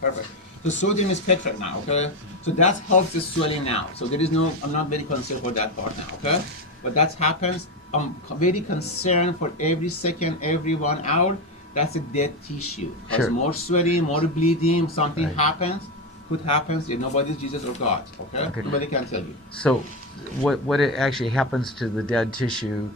Perfect. So sodium is petrate now, okay? So that helps the swelling now. So there is no, I'm not very concerned for that part now, okay? But that happens, I'm very concerned for every second, every 1 hour, that's a dead tissue. Because Sure. more swelling, more bleeding, something happens, could happen, nobody's Jesus or God, okay? Nobody can tell you. So what it actually happens to the dead tissue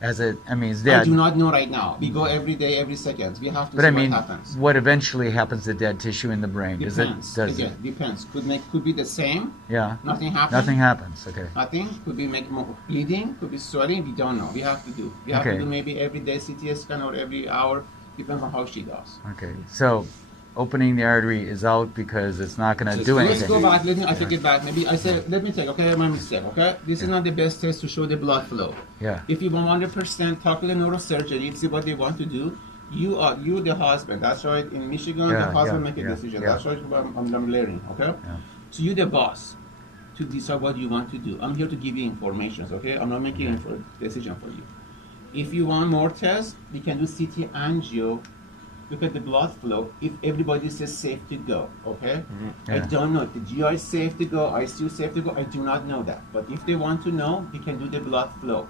as it, I mean, it's dead. I do not know right now. We go every day, every second. We have to But see I mean, what happens. what eventually happens to dead tissue in the brain? Depends. Does Again, depends. Could be the same. Yeah. Nothing happens. Nothing happens. Okay. Nothing. Could be make more bleeding. Could be swelling. We don't know. We have to do. We have to do maybe every day CT scan or every hour. Depends on how she does. Okay. So, opening the artery is out because it's not going to do Let's anything. go back. I take it back. Maybe I said, let me take. Okay, my mistake. Okay, this is not the best test to show the blood flow. Yeah. If you 100% talk to the neurosurgeon, see what they want to do. You the husband. That's right. In Michigan, the husband make a decision. That's right. I'm learning. Okay. Yeah. So you the boss to decide what you want to do. I'm here to give you information. Okay. I'm not making a decision for you. If you want more tests, we can do CT angio. Look at the blood flow. If everybody says safe to go, okay? I don't know. The GI is safe to go, ICU safe to go. I do not know that. But if they want to know, we can do the blood flow.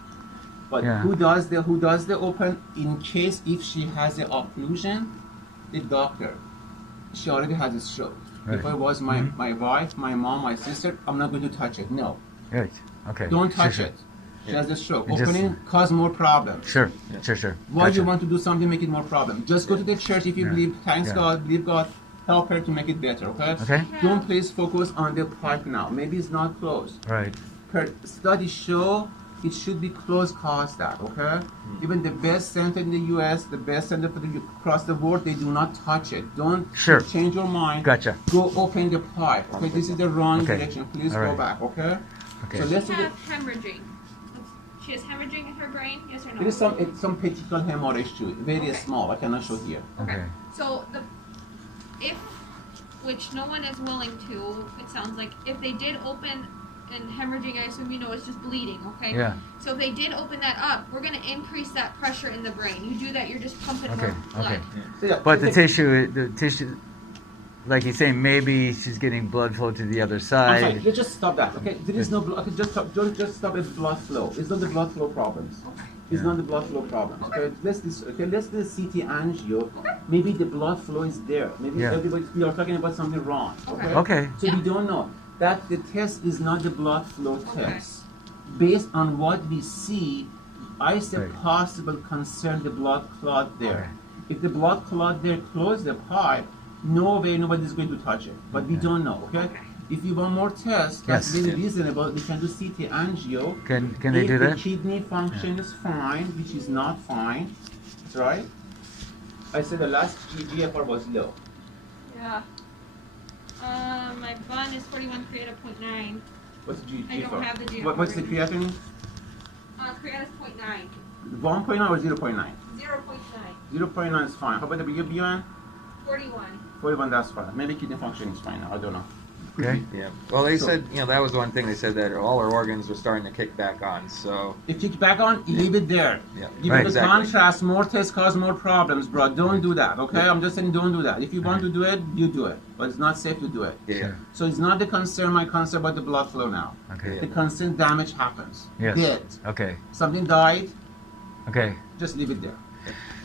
But who does the open in case if she has an occlusion? The doctor. She already has a stroke. Right. If I was my wife, my mom, my sister, I'm not going to touch it. No. Right. Okay. Don't touch Sure. it. She has a stroke. Just- Opening cause more problems. Sure. Sure. Why do Gotcha. you want to do something make it more problem? Just go to the church if you believe. Thanks God, believe God. Help her to make it better, okay? Okay. Don't please focus on the pipe now. Maybe it's not closed. Right. Per studies show it should be closed cause that, okay? Even the best center in the U.S., the best center for across the world, they do not touch it. Don't change your mind. Gotcha. Go open the pipe. Okay, this is the wrong Okay. direction. Please All go right. back, okay? Okay. So let's do the, have hemorrhaging. She has hemorrhaging in her brain, yes or no? there is some petechial hemorrhage too, very small. I cannot show here. Okay. So which no one is willing to, it sounds like, if they did open and hemorrhaging, I assume you know it's just bleeding, okay? Yeah. So if they did open that up, we're going to increase that pressure in the brain. You do that, you're just pumping more blood. Okay. So yeah, But the tissue, like you're saying, maybe she's getting blood flow to the other I'm sorry, side. let's just stop that, okay? There is no blood, okay, just stop at blood flow. It's not the blood flow problems. It's not the blood flow problems, okay? Let's do CT angio. Maybe the blood flow is there. Maybe we are talking about something wrong, okay? Okay. So we don't know. That the test is not the blood flow test. Based on what we see, I say possible concern the blood clot there. If the blood clot there, close the pipe, no way nobody's going to touch it. But we don't know, okay? If you want more tests, that's really reasonable. We can do CT angio. Can they do that? If the kidney function is fine, which is not fine, right? I said the last GFR was low. Yeah. My bun is 41 creatinine 0.9. What's the GFR? I don't have the GFR. What's the creatinine? Creatinine is 0.9. 1.9 or 0.9? 0.9. 0.9 is fine. How about the BUN? 41. 41, that's fine. Maybe kidney function is fine now. I don't know. Okay. Yeah. Well, they said, that was one thing. They said that all our organs were starting to kick back on. So. If you kick back on, leave it there. Yeah. Give it the contrast. More tests cause more problems, bro. Don't do that, okay? I'm just saying don't do that. If you want to do it, you do it. But it's not safe to do it. Yeah. So it's not the concern, my concern about the blood flow now. Okay. The concern damage happens. Yes. Dead. Okay. Something died, Okay. just leave it there.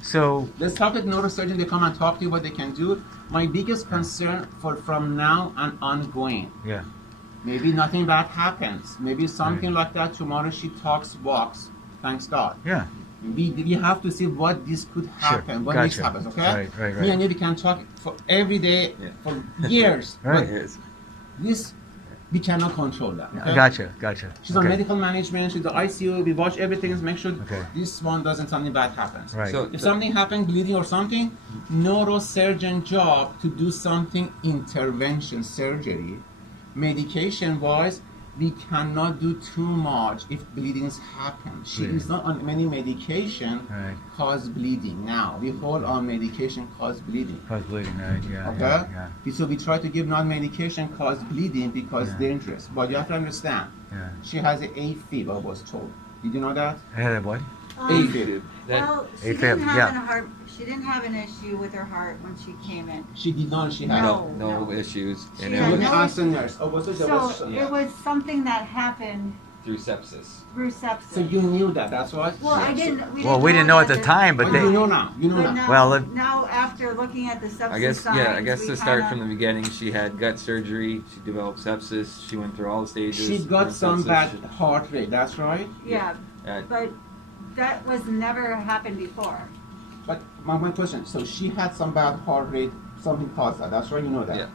So Let's talk with neurosurgeon. They come and talk to you what they can do. My biggest concern from now and ongoing. yeah. Maybe nothing bad happens. Maybe something like that. Tomorrow she talks, walks. Thanks God. Yeah. We have to see what this could happen. What next happens, okay? Right. Me and you can talk for every day for years. Right. But this, we cannot control that. Okay? Gotcha. She's on medical management. She's the ICU. We watch everything to make sure Okay. this one doesn't something bad happens. Right. So If something happens, bleeding or something, neurosurgeon job to do something intervention surgery. Medication wise, we cannot do too much if bleedings happen. She is not on many medication cause bleeding now. We hold on medication cause bleeding. Cause bleeding, right? Yeah. Okay? Yeah. So we try to give non-medication cause bleeding because dangerous. But you have to understand, Yeah. she has an A fever, I was told. Did you know that? I had a what? AFib. Well, she AFib, didn't have yeah. an heart. She didn't have an issue with her heart when she came in. She did not. She had. No. No issues. She And had it Let me was no- ask the nurse. Oh, what's the So question? it was something that happened through sepsis. through sepsis. So you knew that. That's what. well, I didn't. Well, we didn't know at the that time, but But they. you know now. You know But now. now, Well, it- now after looking at the sepsis I guess signs, yeah. I guess we to start kinda- from the beginning, she had gut surgery. She developed sepsis. She went through all the stages. She got from some sepsis. bad heart rate. That's right. Yeah, Uh, but that was never happened before. But my question. So she had some bad heart rate. Something caused that. That's right. You know that. Yeah.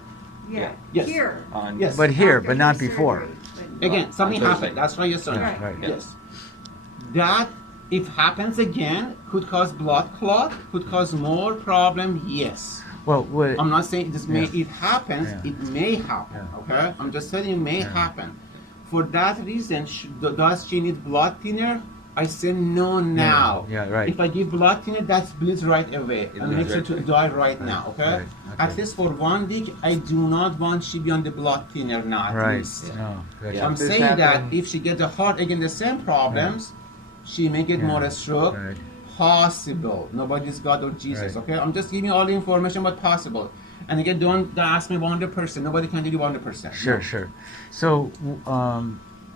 Yeah, Yes. here. on Yes. But here, after but the not surgery, before. but- Again, something Thursday. happened. That's right. Yes, sir. Right. Right. Yes. That, if happens again, could cause blood clot, could cause more problem. Yes. Well, what, I'm not saying this may. Yeah. It happens. Yeah. It may happen. Yeah. Okay. I'm just telling you, may Yeah. happen. For that reason, does she need blood thinner? I say no now. Yeah, right. If I give blood thinner, that bleeds right away It and bleeds makes her right to away. die right now. Okay? Right, At okay. least for 1 week, I do not want she be on the blood thinner now. At right. least. No, gotcha. Yeah. I'm This saying that happened- if she get the heart again the same problems, she may get Yeah. more a stroke. Right. Possible. Nobody's God or Jesus. Right. Okay, I'm just giving you all the information, but possible. And again, don't ask me 100%. Nobody can do 100%. Sure, No. sure. So,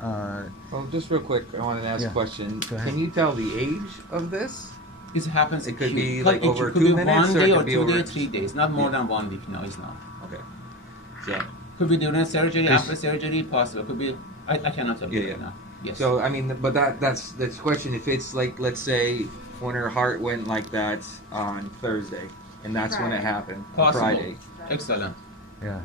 Well, just real quick, I wanted to ask Yeah. a question. Go ahead. Can you tell the age of this? It happens. It could acute. be like It over could 2 be minutes, 1 or it day could or be 2 over- days, 3 days. Not more Yeah. than 1 week. No, it's not. Okay. So, Could be during surgery, Yes. after surgery, possible. Could be. I cannot tell you Yeah, right yeah. now. Yes. so I mean, but that's the question. If it's like, let's say, when her heart went like that on Thursday, and that's when it Friday. happened, on Possible. Friday. Excellent. yeah.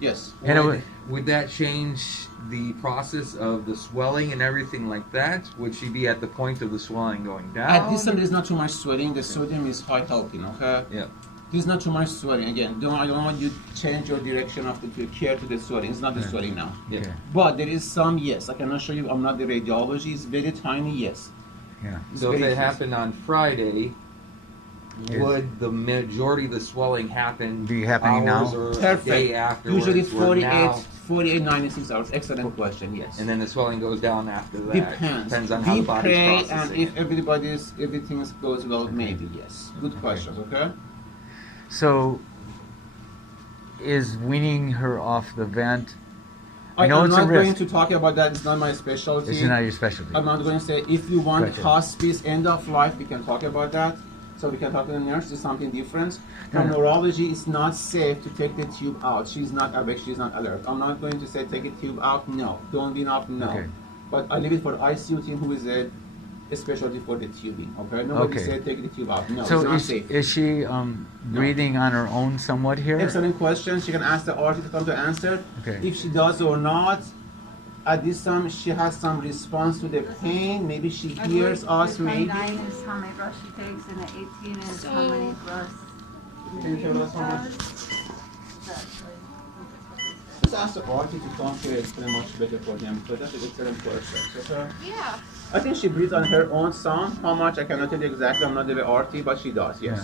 Yes. And it Would that change the process of the swelling and everything like that? Would she be at the point of the swelling going down? At this time, there is not too much sweating. The sodium is high helping. Okay. Yeah. There's not too much sweating. Again, I don't want you to change your direction of the care to the sweating. It's not the Yeah. sweating now. Yeah. Okay. But there is some, yes. I cannot show you. I'm not the radiology. It's very tiny, yes. Yeah. It's So if very it tiny. happened on Friday, Yes. would the majority of the swelling happen Be happening hours now? or a Perfect. day afterwards? Usually where 48, 96 hours. Excellent question, yes. and then the swelling goes down after that. Depends. on how We the body's pray, and processing if it. everything goes well, maybe, yes. Good questions, okay? So, is weaning her off the vent? I know I'm it's a not going risk. to talk about that. It's not my specialty. It's not your specialty. I'm not going to say if you want Gotcha. hospice end of life, we can talk about that. So we can talk to the nurse. It's something different. For Yeah. neurology, it's not safe to take the tube out. She's not awake. She's not alert. I'm not going to say take a tube out. No. Don't be up. No. Okay. But I leave it for ICU team who is a specialty for the tubing. Okay. Nobody Okay. said take the tube out. No. So it's not is, safe. is she breathing on her own somewhat here? Excellent question. She can ask the RT to come to answer. Okay. If she does or not, at this time she has some response to the pain. Maybe she I hears believe us. the Maybe. 29 is how many breaths she takes, and the 18 is how So- many breaths. Can you tell us how much? Just ask the RT to come here. It's pretty much better for them. But that's an excellent question. Okay. Yeah. I think she breathes on her own some. How much I cannot tell you exactly. I'm not the RT, but she does. Yes.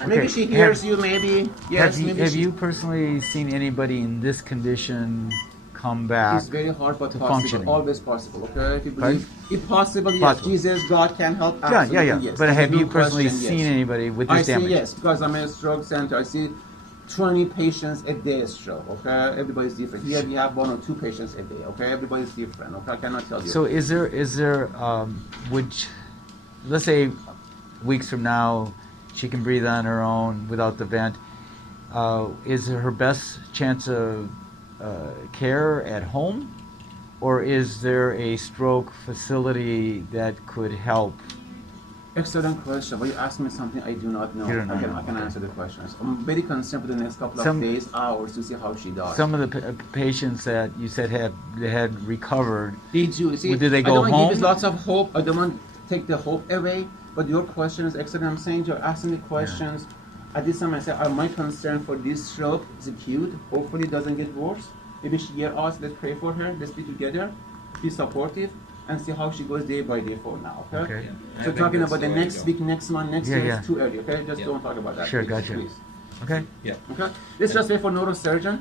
Yeah. Maybe Okay. she hears you. Maybe yes. Maybe have she, you personally seen anybody in this condition come back? It's very hard, but to possible. functioning. Always possible. Okay. If you Pardon? believe, if possible, yes. Possible. Jesus, God can help. Yeah, yeah, Absolutely, yeah. Yes. But There's have no you personally question, seen yes. anybody with I this see, damage? yes, because I'm in a stroke center. I see 20 patients a day stroke. Okay, everybody's different. Here we have 1 or 2 patients a day. Okay, everybody's different. Okay, I cannot tell you. So is there let's say weeks from now she can breathe on her own without the vent, is her best chance of care at home, or is there a stroke facility that could help? Excellent question. But you asked me something I do not know. You don't know. I can Okay. answer the questions. I'm very concerned for the next couple of Some- days, hours to see how she does. Some of the patients that you said had recovered. Did you see? Did they I go don't want to give home? you lots of hope. I don't want to take the hope away. But your question is excellent. I'm saying you're asking me questions. At this time, I say, my concern for this stroke is acute. Hopefully, it doesn't get worse. Maybe she hear us. Let's pray for her. Let's be together. Be supportive. And see how she goes day by day for now. Okay. Okay. Yeah. I So think talking that's about the way to next go. week, next month, next Yeah, year yeah. is too early. Okay. Just Yeah. don't talk about that. Sure, please, gotcha. Please. Okay. Yeah. Okay. Let's just wait for neurosurgeon.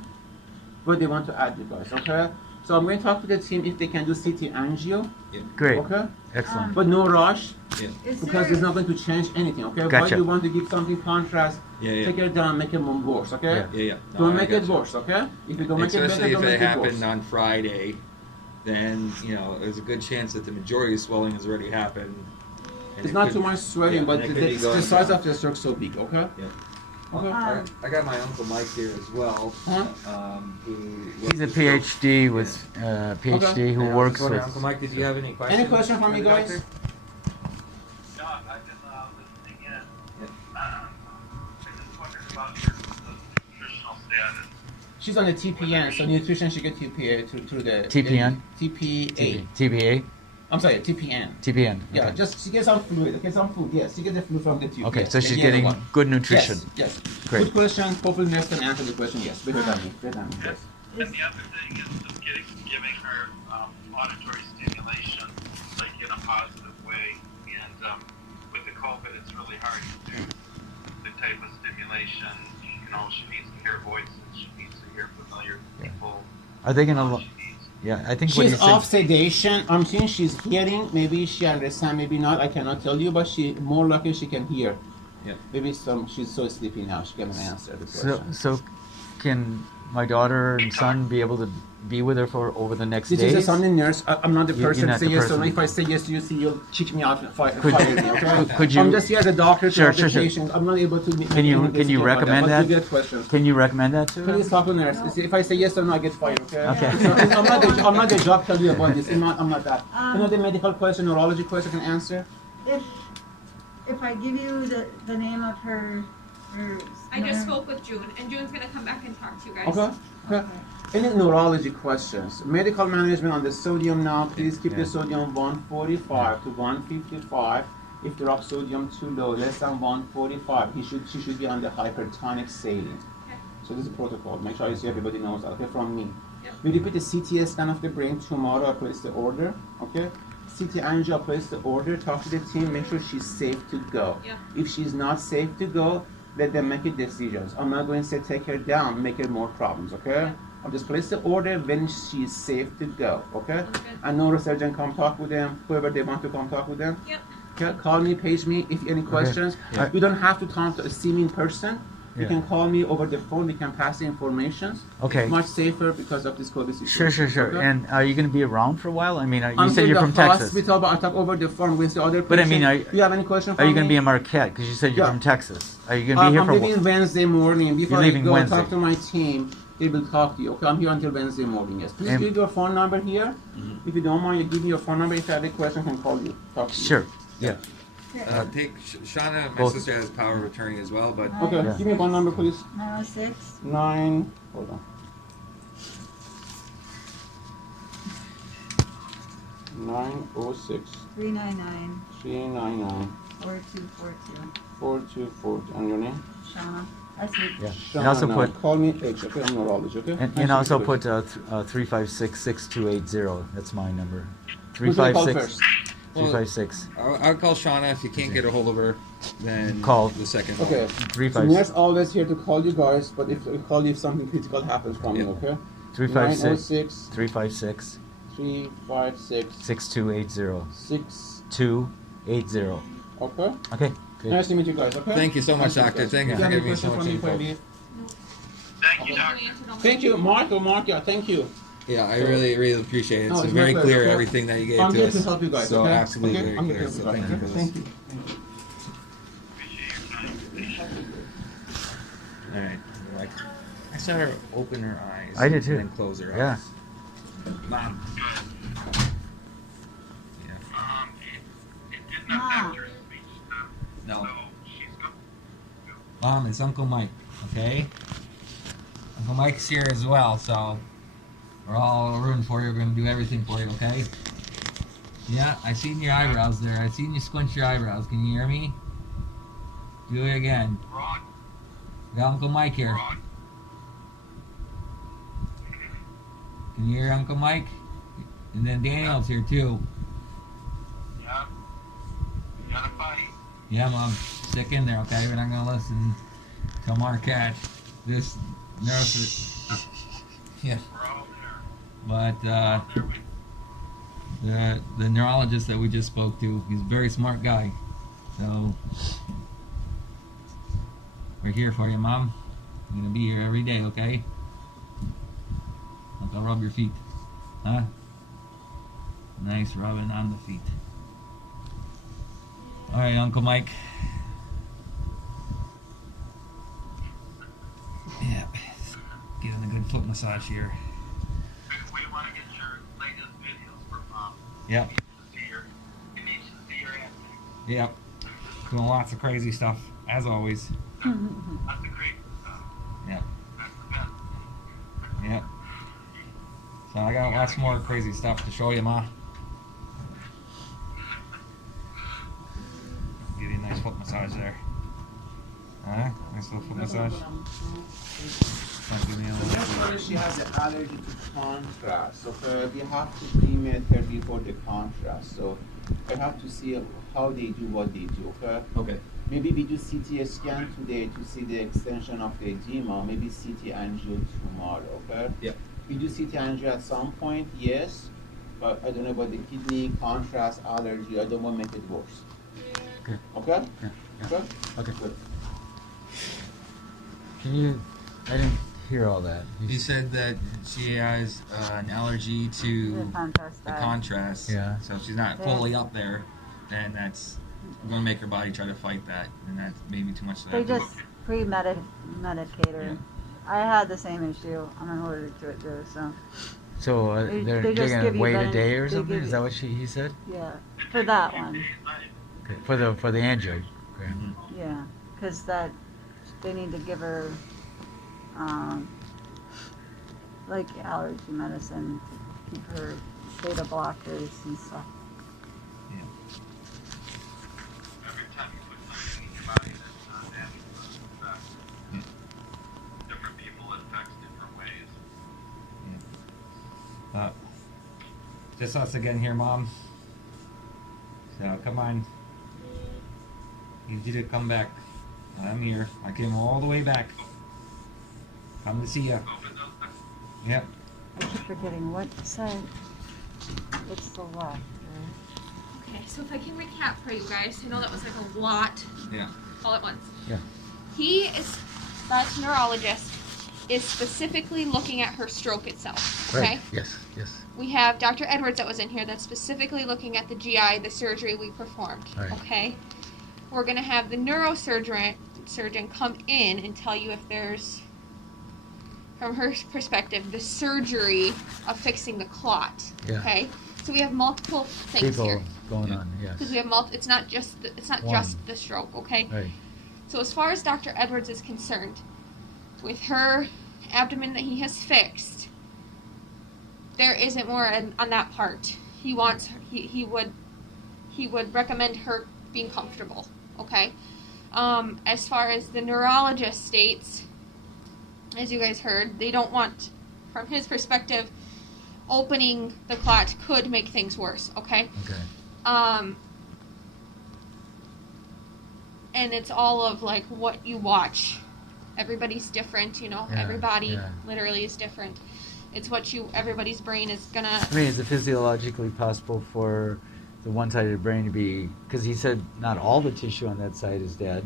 What they want to add, you guys. Okay. So I'm going to talk to the team if they can do CT angio. Great. Okay? Excellent. But no rush, Is because there, it's not going to change anything, okay? Gotcha. But you want to give something contrast, Yeah. take it down, make it worse, okay? Yeah. No, Don't I make it gotcha. worse, okay? If you don't make it better, Especially if don't it make it happened worse. on Friday, then there's a good chance that the majority of swelling has already happened. and It's it not could- too much swelling, yeah, but and it could be the going size down. of the stroke is so big, okay? Yeah. Okay. I got my Uncle Mike here as well. Huh? He's a PhD with PhD who And I was works just wondering, with. Uncle Mike, did you have any questions? Any question from you the guys? doctor? No, I've been listening in. Yeah. I just wondered about your nutritional status. She's on the TPN, so nutrition she get TPA through the TPN? TPA. TBA? I'm sorry, TPN. TPN. Yeah, Okay. just she gets some fluid, get some food. Yes, she get the fluid from the tube. Okay, yes, so the she's yellow getting one. good nutrition. Yes. Great. Good question. Hopefully, next can answer the question. Yes, better than me. Better than me. Yes. And the other thing is just giving her auditory stimulation, like in a positive way. And with the COVID, it's really hard to do the type of stimulation. She needs to hear voices. She needs to hear familiar people. Are they gonna? She needs Yeah, I think what She's he's saying. off sedation. I'm seeing she's hearing. Maybe she understand. Maybe not. I cannot tell you. But she more likely she can hear. Yeah. Maybe she's so sleepy now she cannot answer the So, question. so can my daughter and son be able to be with her for over the next This days? is a Sunday nurse. I'm not the You're person to not say the yes or no. person. If I say yes to you, you'll kick me out and fire Could- me. Okay? could you- I'm just here as a doctor to Sure, help the sure, sure. patient. I'm not able to. Can you recommend that? You get questions. Can you recommend that to her? Please talk to nurse. If I say yes or no, I get fired. Okay. Okay. So, I'm not the job tell you about this. I'm not that. You know the medical question, neurology question I can answer. if I give you the name of her I just spoke with June, and June's gonna come back and talk to you guys. Okay. Okay. Any neurology questions? Medical management on the sodium now. Please keep the sodium 145 to 155. If drop sodium too low, less than 145, she should be on the hypertonic saline. Okay. So this is a protocol. Make sure you see everybody knows that. Okay, from me. Yep. We repeat the CT scan of the brain tomorrow. I place the order. Okay. CT angio, I place the order. Talk to the team. Make sure she's safe to go. Yeah. If she's not safe to go, let them make decisions. I'm not going to say take her down, make her more problems. Okay. Yeah. I'll just place the order when she's safe to go. Okay. Sounds good. And neurosurgeon come talk with them. Whoever they want to come talk with them. Yep. Okay, call me, page me if any questions. Yeah. You don't have to come to see me in person. You Yeah. can call me over the phone. We can pass the information. Okay. Much safer because of this COVID situation. Sure. Okay? And are you going to be around for a while? I mean, you Until said you're the from Texas. hospital, but I talk over the phone with the other But I patient. mean, do you have any question for Are me? you going to be in Marquette? Because you said you're Yeah. from Texas. Are you going to be here I'm for a leaving while? Wednesday morning. Before You're I leaving go Wednesday. talk to my team, they will talk to you. Okay, I'm here until Wednesday morning. Yes. Please And- give your phone number here. If you don't mind, you give me your phone number. If you have any question, I can call you. Talk to you. Sure. Yeah. Shauna, my Both. sister has power of attorney as well, but Okay, Yeah. give me one number, please. 906 Hold on. 906 399 399 4242. 4240. And your name? Shauna. That's it. Yeah. And also Shauna. put Call me H, okay? I'm neurology, okay? and Nice also to meet put 356-6280. That's my number. you. Who's gonna call 356 first? 356. I'll call Shauna. If you can't get a hold of her, then Call. the second Okay. one. So 356 nurse always here to call you guys, but if I call you if something critical happens from you, Yeah. okay? 356 906 356 356 6280. 6280. 280. Okay? Okay. Good. Nice to meet you guys, okay? Thank you so much, Nice to meet doctor. guys. Thank you Do for have any giving me so question much for me before I info. leave? Thank you, Hopefully Doctor. we answered all my Thank you, questions. Mark, yeah, thank you. Yeah, I really appreciate it. No, It's it's my very pleasure, clear okay? everything that you gave I'm to here us. to help you guys, So okay? absolutely Okay? very I'm clear. here to So help you thank you guys. for Thank this. you. Thank you. Appreciate your time. All right. Like, I saw her open her eyes. I did too. And then close her Yeah. eyes. Mom. Yeah. It did not affect her speech stuff. No. So she's going. Mom, it's Uncle Mike. Okay. Uncle Mike's here as well, so we're all rooting for you. We're gonna do everything for you. Okay. Yeah, I seen your eyebrows there. I seen you squinch your eyebrows. Can you hear me? Do it again. Ron, Got Uncle Mike here. Ron. Can you hear Uncle Mike? And then Daniel's here too. Yeah. You got a fight. Yeah, Mom. Stick in there, okay? We're not gonna listen to Marquette. This nurse. Yeah. We're all there. But the neurologist that we just spoke to, he's a very smart guy. So we're here for you, Mom. I'm gonna be here every day, okay? I'll rub your feet. Huh? Nice rubbing on the feet. Alright, Uncle Mike. Yeah. Getting a good foot massage here. We want to get your latest videos for Mom. Yep. He needs to see your answer. Yep. Doing lots of crazy stuff, as always. That's the great stuff. Yep. That's the best. Yep. So I got lots more crazy stuff to show you, Ma. Give you a nice foot massage there. Huh? Nice little foot massage. Don't give me a little. That's why she has an allergy to contrast. So we have to pre-med her before the contrast. So I have to see how they do what they do. Okay. Okay. Maybe we do CT scan today to see the extension of the edema. Maybe CT angio tomorrow. Okay. Yep. We do CT angio at some point, yes, but I don't know about the kidney contrast allergy. I don't want to make it worse. Okay. Okay. Yeah. Okay. Okay. Good. Can you? I didn't hear all that. You said that she has an allergy to The contrast the dye. contrast. Yeah. So if she's not Yeah. fully up there, then that's going to make her body try to fight that, and that's maybe too much. They just pre-medicate her. I had the same issue. I'm allergic to it too, so So They- they're they just gonna give you wait a Ven- day or they something? give Is you- that what he said? yeah. For that one, Okay. For the angio. Okay. yeah, because that they need to give her like allergy medicine to keep her beta blockers and stuff. Every time you put something in your body that's not natural, different people it affects different ways. Just us again here, Mom. So come on. Need you to come back. I'm here. I came all the way back. Come to see you. Open those up. Yep. I keep forgetting what side. What's the left? Right? Okay, so if I can recap for you guys, I know that was like a lot Yeah. all at once. Yeah. He is, that neurologist, is specifically looking at her stroke itself. Okay? Right. Yes. Yes. We have Dr. Edwards that was in here that's specifically looking at the GI, the surgery we performed. Right. Okay? We're going to have the surgeon come in and tell you if there's, from her perspective, the surgery of fixing the clot. Yeah. Okay? So we have multiple things People here. going Yeah. on. Yes. Because we have it's not just One. just the stroke, okay? Right. So as far as Dr. Edwards is concerned, with her abdomen that he has fixed, there isn't more on that part. He would recommend her being comfortable, okay? As far as the neurologist states, as you guys heard, they don't want, from his perspective, opening the clot could make things worse, okay? Okay. And it's all of like what you watch. Everybody's different, you know. Yeah, Everybody yeah. literally is different. It's what everybody's brain is gonna. I mean, is it physiologically possible for the one-sided brain to be? Because he said not all the tissue on that side is dead.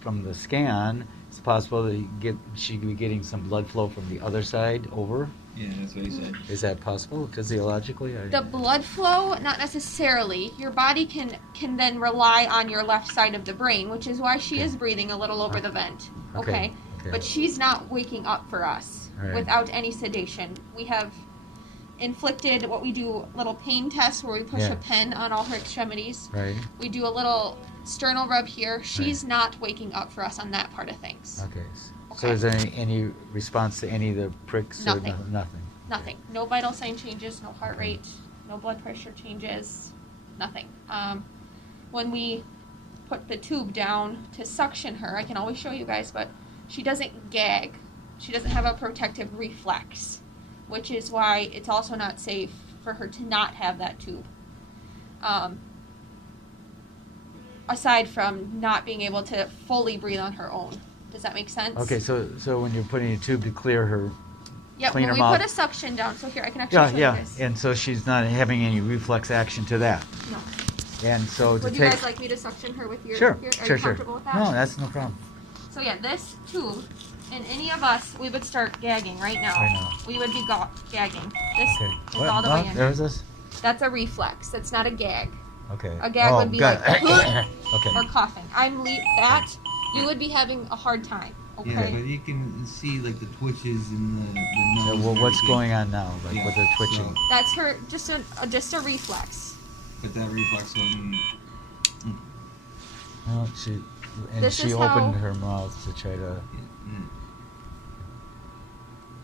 From the scan, it's possible that she could be getting some blood flow from the other side over. Yeah, that's what he said. Is that possible physiologically? The blood flow, not necessarily. Your body can then rely on your left side of the brain, which is why she Okay. is breathing a little over the vent. Okay, Okay. okay. But she's not waking up for us Right. without any sedation. We have inflicted what we do little pain tests where we push Yeah. a pen on all her extremities. Right. We do a little sternal rub here. She's not waking up for us on that part of things. Okay. So Okay. is there any response to any of the pricks? Nothing. Or nothing. Nothing. No vital sign changes, no heart rate, no blood pressure changes, nothing. When we put the tube down to suction her, I can always show you guys, but she doesn't gag. She doesn't have a protective reflex, which is why it's also not safe for her to not have that tube. Aside from not being able to fully breathe on her own. Does that make sense? Okay. So when you're putting a tube to clear her Yep, clean when her we mouth. put a suction down, so here, I can actually Yeah, show yeah, you this. and so she's not having any reflex action to that. No. And so to Would you take. guys like me to suction her with your, Sure, are sure, you sure. comfortable with that? No, that's no problem. So yeah, this tube, and any of us, we would start gagging right now. Right now. We would be gagging. This Okay. is all the way in. There's this. That's a reflex. That's not a gag. Okay. A gag would be good. like Okay. or coughing. That you would be having a hard time. Okay. Yeah, but you can see like the twitches in the So, nose. well, and what's everything. going on now, like Yeah, with the twitching? so- That's her just a reflex. But that reflex wasn't. Well, This she is opened how- her mouth to try to.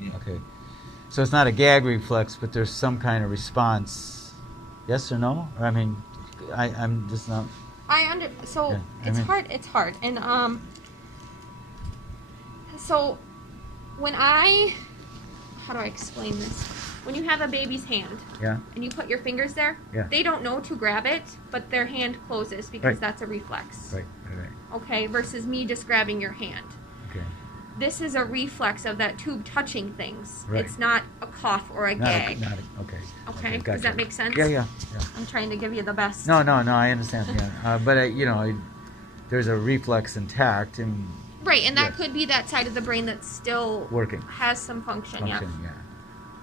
Yeah. Okay. So it's not a gag reflex, but there's some kind of response. Yes or no? Or, I mean, I'm just not. So Yeah, I it's mean- hard. It's hard, and so when how do I explain this? When you have a baby's hand Yeah. and you put your fingers there, Yeah. they don't know to grab it, but their hand closes because Right. that's a reflex. Right. Okay, versus me just grabbing your hand. Okay. This is a reflex of that tube touching things. Right. It's not a cough or a gag. Okay. Okay, gotcha. does that make sense? Yeah. I'm trying to give you the best. No, I understand. Yeah. But there's a reflex intact and Right, and that Yeah. could be that side of the brain that's still working. has some function, yeah. Function. Yeah.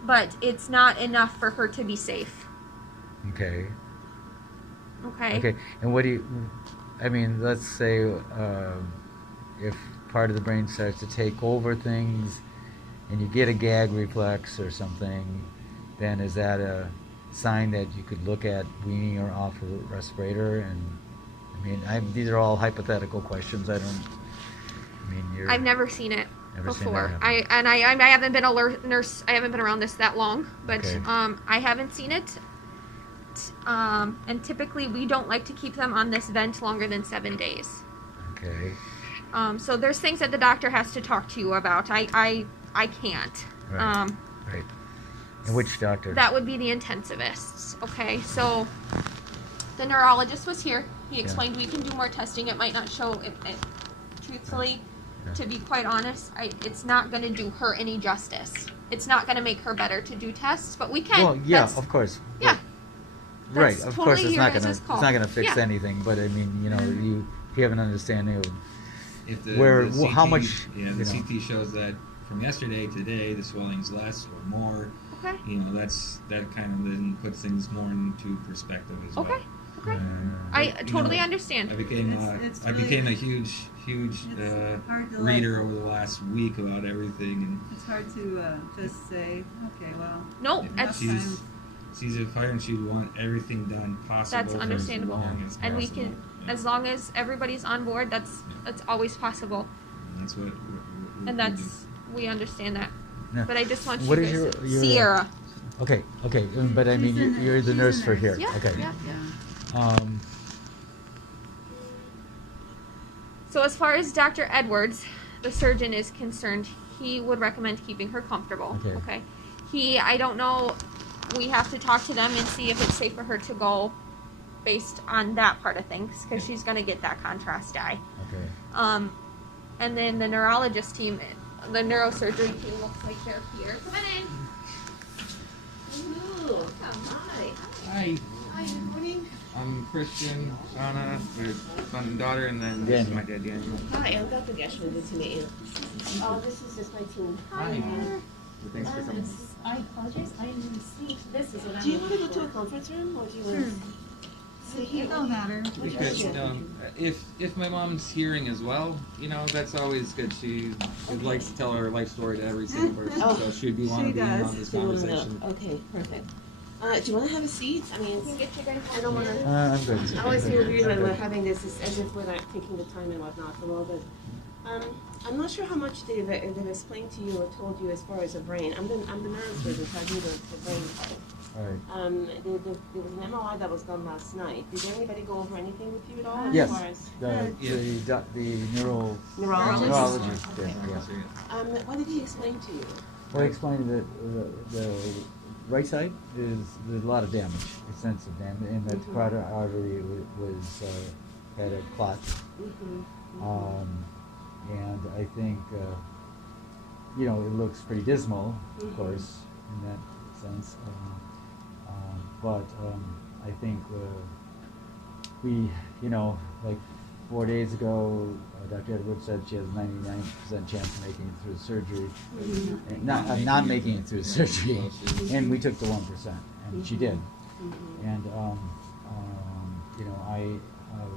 But it's not enough for her to be safe. Okay. Okay. Okay. And what do you? I mean, let's say if part of the brain starts to take over things, and you get a gag reflex or something, then is that a sign that you could look at weaning her off a respirator? And I mean, these are all hypothetical questions. I've never seen it Never seen before. that I haven't been a nurse. I haven't been around this that long, but Okay. I haven't seen it. And typically we don't like to keep them on this vent longer than 7 days. Okay. So there's things that the doctor has to talk to you about. I can't. Right. Right. And which doctor? That would be the intensivists. Okay, so the neurologist was here. He explained we can do more testing. It might not show it truthfully. Yeah. To be quite honest, it's not going to do her any justice. It's not going to make her better to do tests, but we can. Well, yeah, That's- of course. Yeah. Right. That's Of totally course, it's your not gonna guys' call. it's not gonna fix Yeah. anything. But I mean, you have an understanding of If how much. Yeah, the CT shows that from yesterday to today, the swelling's less or more. Okay. That kind of then puts things more into perspective as well. Okay. Okay. Uh, I But, totally I understand. became It's I really- became a huge It's hard to reader over the last week about everything, It's hard to just say, okay, well. No, and that's Enough she's a fighter and she'd want everything done possible. That's for understandable. As long as and we possible. can, Yeah. as long as everybody's on board, that's always possible, That's what and we that's we understand that. Yeah. But I just want What you is guys to your- Sierra. Okay. But I mean, you're the she's nurse a for nurse. here. Yeah. Okay. Yeah. Yeah. So as far as Dr. Edwards, the surgeon, is concerned, he would recommend keeping her comfortable. Okay. I don't know, we have to talk to them and see if it's safe for her to go based on that part of things, because she's going to get that contrast dye. Okay. And then the neurologist team, the neurosurgery team looks like they're here. Come on in. Ooh, come on. Hi, Hi, good morning. I'm Christian, Shauna, my son and daughter, and then this is my dad, Daniel. Hi, I'm Dr. Gashman. Good to meet you. This is just my team. Hi. Thanks for coming. I apologize. I didn't see this is what I'm Do you looking want to go to for. a conference room or do you want to? See here. It don't matter. Because if my mom's hearing as well, that's always good. She would like to tell her life story to every single person, Oh, so she'd be she wanting to be in does. on this You wanna know. conversation. Okay, perfect. Do you want to have a seat? I mean, You can get you guys I don't want to. I'm good. I always feel weird when we're having this, as if we're not taking the time and whatnot. We're all good. I'm not sure how much they've explained to you or told you as far as the brain. I'm the neurosurgeon, so I do the brain part. All right. There was an MRI that was done last night. Did anybody go over anything with you at all? Yes. As far as The neurologist? neurologist. Okay. Yeah. What did he explain to you? Well, I explained that the right side there's a lot of damage, extensive damage, and that the carotid artery was had a clot. Mm-hmm. And I think you know, it looks pretty dismal, of Mhm. course, in that sense. But I think we, you know, like 4 days ago, Dr. Edwards said she has a 99% chance of making it through the surgery, and not making it through the surgery, and we took the 1%, and she did. And you know, I have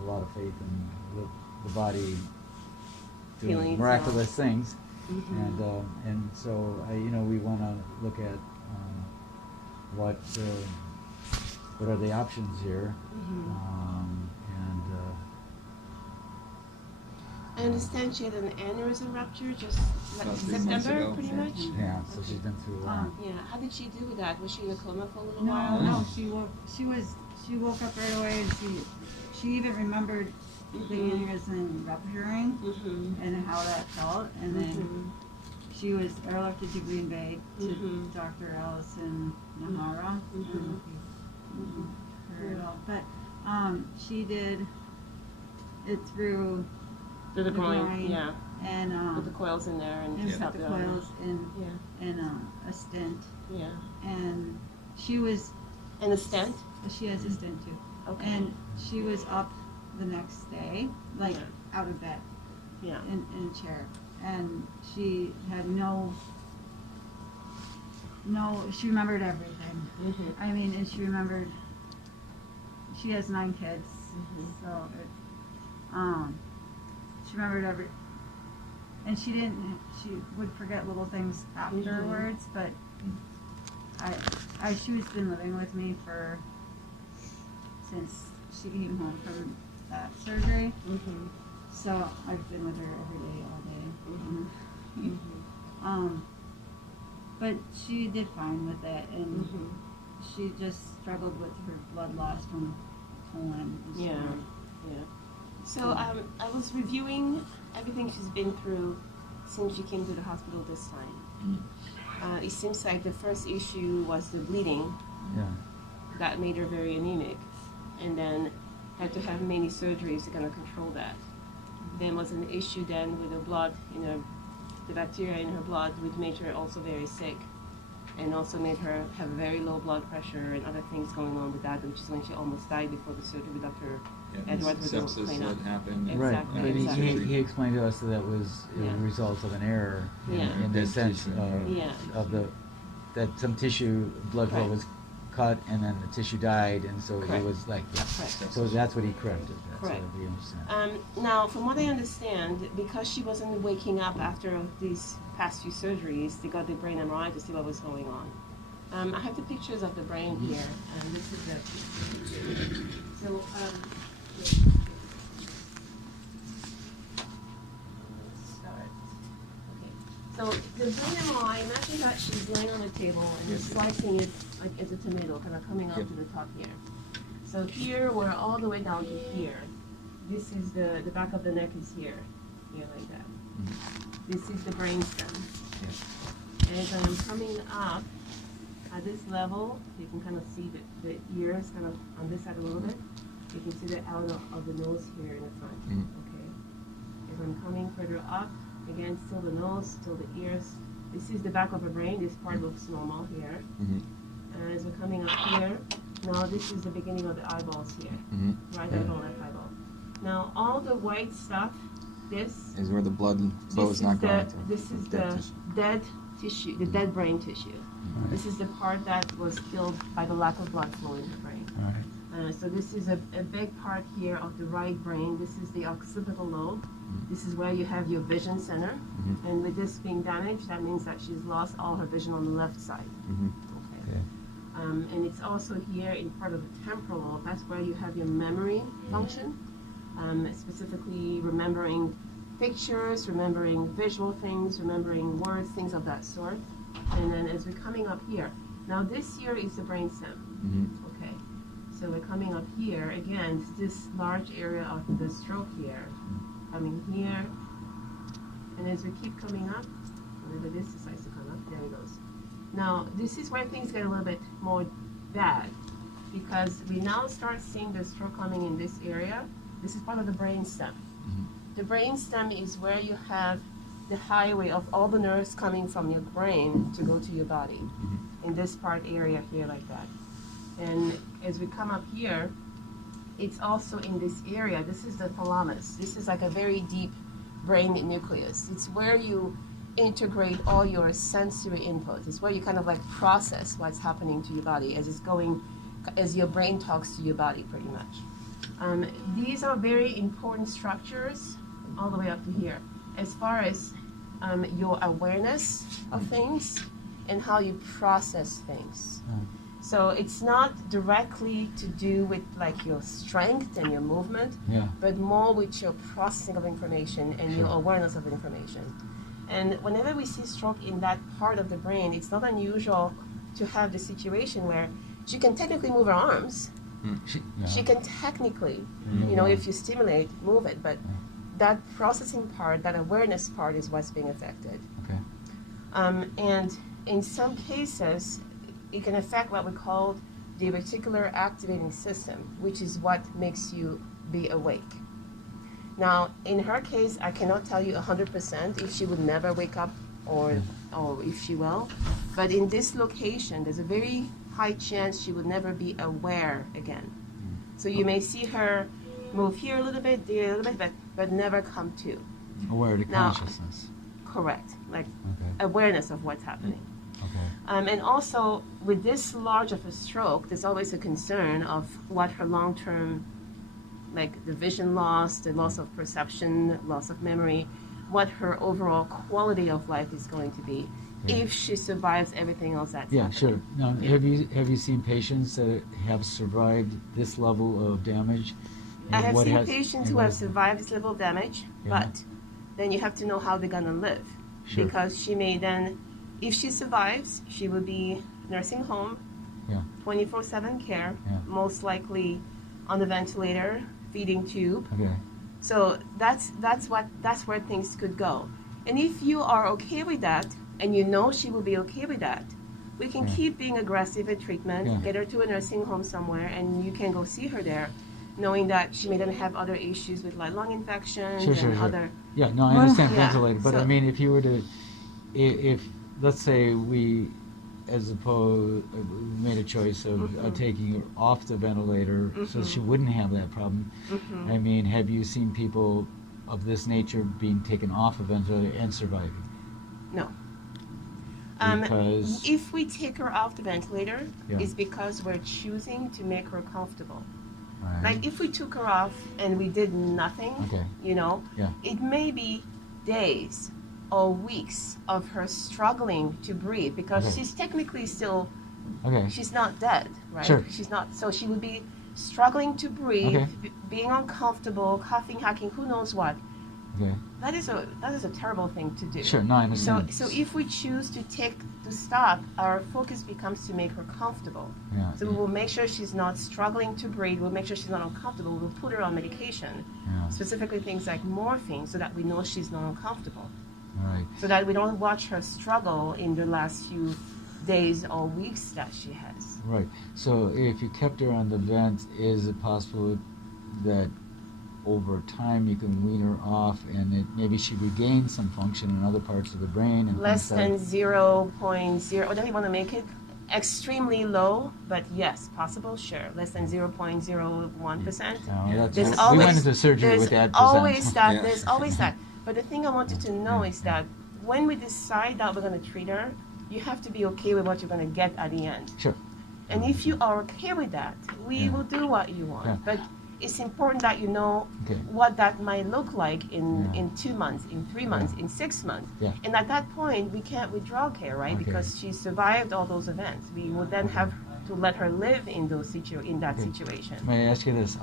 a lot of faith in the body doing Healing miraculous itself. things, and so you know, we want to look at what are the options here, and I understand she had an aneurysm rupture just like About 3 months September, ago. pretty much. yeah, so she's been through a lot. Yeah. How did she do with that? Was she in a coma for a little No, while? no, she woke up right away, and she even remembered the aneurysm rupturing Mm-hmm. and how that felt, and then she was airlifted to Green Bay to Dr. Allison Nahara. I don't know if you've heard at all, but she did it through Through the groin, groin, yeah. and With the coils in there and and stuff. put the coils and Yeah. a stent, Yeah. and she was And a stent? she has a stent too, Okay. and she was up the next day, like Yeah. out of bed Yeah. in a chair, and she had she remembered everything. Mm-hmm. I mean, and she remembered. She has 9 kids, so she remembered and she didn't. She would forget little things afterwards, but she's been living with me since she came home from that surgery. Mm-hmm. So I've been with her every day, all day. But she did fine with it, and she just struggled with her blood loss from colon. and Yeah. stuff. Yeah. So I was reviewing everything she's been through since she came to the hospital this time. It seems like the first issue was the bleeding Yeah. that made her very anemic, and then had to have many surgeries to kind of control that. Then was an issue then with the blood, the bacteria in her blood, which made her also very sick, and also made her have very low blood pressure and other things going on with that, which is when she almost died before the surgery with Dr. Edward was able to Sepsis clean that up. happened. Exactly. Right, but exactly. he explained to us that was Yeah. a result of an error Yeah. in the sense Yeah. of that some tissue, blood flow Right. was cut and then the tissue died, and so Correct. it was like, Correct. so that's what he corrected. That's Correct. what we understand. Now, from what I understand, because she wasn't waking up after these past few surgeries, they got the brain MRI to see what was going on. I have the pictures of the brain here, and this is the picture. So, let's start. Okay. So the brain MRI, imagine that she's laying on a table and just slicing it like as a tomato, kind of coming out to the top here. So here we're all the way down to here. This is the back of the neck is here like that. This is the brain stem. As I'm coming up at this level, you can kind of see the ears kind of on this side a little bit. You can see the out of the nose here in the front. Okay. As I'm coming further up, again, still the nose, still the ears. This is the back of the brain. This part looks normal here. And as we're coming up here, now this is the beginning of the eyeballs here. Right eyeball, left eyeball. Now all the white stuff, this Is where the blood flow is not going to. this is Dead the tissue. dead tissue, the dead brain tissue. This is the part that was killed by the lack of blood flow in the brain. So this is a big part here of the right brain. This is the occipital lobe. This is where you have your vision center. And with this being damaged, that means that she's lost all her vision on the left side. Okay. And it's also here in part of the temporal lobe. That's where you have your memory function, specifically remembering pictures, remembering visual things, remembering words, things of that sort. And then as we're coming up here, now this here is the brainstem. Okay, so we're coming up here again. It's this large area of the stroke here, coming here, and as we keep coming up, whenever this decides to come up, there it goes. Now this is where things get a little bit more bad, because we now start seeing the stroke coming in this area. This is part of the brainstem. The brainstem is where you have the highway of all the nerves coming from your brain to go to your body. In this part area here like that. And as we come up here, it's also in this area. This is the thalamus. This is like a very deep brain nucleus. It's where you integrate all your sensory input. It's where you kind of like process what's happening to your body as it's going, as your brain talks to your body pretty much. These are very important structures all the way up to here. As far as your awareness of things and how you process things. So it's not directly to do with like your strength and your movement, but more with your processing of information and your awareness of information. And whenever we see stroke in that part of the brain, it's not unusual to have the situation where she can technically move her arms. She can technically, you know, if you stimulate, move it, but that processing part, that awareness part is what's being affected. Okay. And in some cases, it can affect what we call the reticular activating system, which is what makes you be awake. Now, in her case, I cannot tell you 100% if she would never wake up or if she will, but in this location, there's a very high chance she would never be aware again. So you may see her move here a little bit, there a little bit, but never come to. Aware to consciousness. Correct, like awareness of what's happening. Okay. And also, with this large of a stroke, there's always a concern of what her long-term, like the vision loss, the loss of perception, loss of memory, what her overall quality of life is going to be if she survives everything else that's happening. Sure. Now, have you seen patients that have survived this level of damage? I have seen patients who have survived this level of damage, but then you have to know how they're going to live. Sure. Because she may then, if she survives, she will be nursing home, 24/7 care, most likely on the ventilator, feeding tube. Okay. So that's where things could go. And if you are okay with that, and you know she will be okay with that, we can keep being aggressive in treatment, get her to a nursing home somewhere, and you can go see her there, knowing that she may then have other issues with like lung infections and other. Yeah, no, I understand ventilator, but so, I mean, if you were to, if let's say we, as opposed, made a choice of taking her off the ventilator so she wouldn't have that problem. I mean, have you seen people of this nature being taken off a ventilator and surviving? No. Because if we take her off the ventilator, it's because we're choosing to make her comfortable. Right. Like if we took her off and we did nothing, you know, it may be days or weeks of her struggling to breathe because she's technically still, she's not dead, right? Sure. She's not, so she would be struggling to breathe, being uncomfortable, coughing, hacking, who knows what. That is a terrible thing to do. Sure, no, I understand. So if we choose to stop, our focus becomes to make her comfortable. So we will make sure she's not struggling to breathe. We'll make sure she's not uncomfortable. We'll put her on medication, specifically things like morphine, so that we know she's not uncomfortable. Right. So that we don't watch her struggle in the last few days or weeks that she has. Right. So if you kept her on the vent, is it possible that over time you can wean her off and maybe she regains some function in other parts of the brain? And less than 0.0, or don't you want to make it extremely low? But yes, possible, sure. Less than 0.01%. No, we went into surgery with that percent. There's always that. But the thing I wanted to know is that when we decide that we're going to treat her, you have to be okay with what you're going to get at the end. Sure. And if you are okay with that, we will do what you want. But it's important that you know what that might look like in 2 months, in 3 months, in 6 months. And at that point, we can't withdraw care, right? Because she survived all those events. We will then have to let her live in that situation. May I ask you this?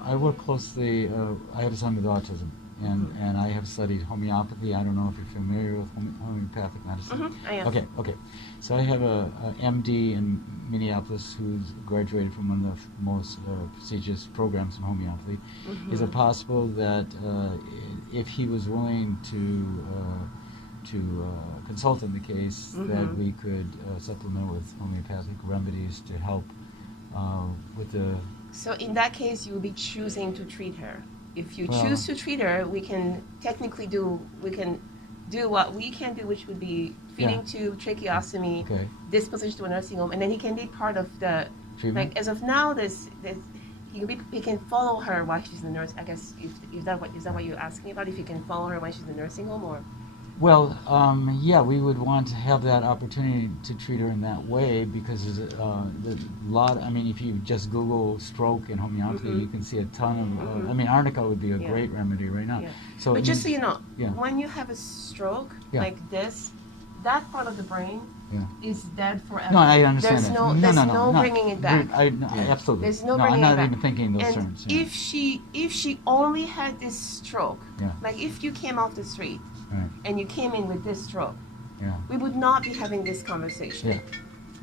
I work closely, I have a son with autism. And I have studied homeopathy. I don't know if you're familiar with homeopathic medicine. I am. Okay. So I have a MD in Minneapolis who's graduated from one of the most prestigious programs in homeopathy. Is it possible that if he was willing to consult in the case, that we could supplement with homeopathic remedies to help with the... So in that case, you will be choosing to treat her. If you choose to treat her, we can technically do what we can do, which would be feeding tube, tracheostomy, Okay. disposition to a nursing home, and then he can be part of the Treatment? like as of now. He can follow her while she's in the nurse. I guess is that what you're asking about? If you can follow her when she's in the nursing home, or Well, yeah, we would want to have that opportunity to treat her in that way because there's a lot. I mean, if you just Google stroke and homeopathy, you can see a ton of. I mean, arnica would be a Yeah. great remedy right now. Yeah. So, but just so you know, Yeah. when you have a stroke Yeah. like this, that part of the brain Yeah. is dead forever. No, I understand There's that. There's no bringing it back. Absolutely. There's no I'm bringing not it back. even thinking those And terms. Yeah. if she only had this stroke, Yeah. like if you came off the street Right. and you came in with this stroke, Yeah. we would not be having this conversation. Yeah.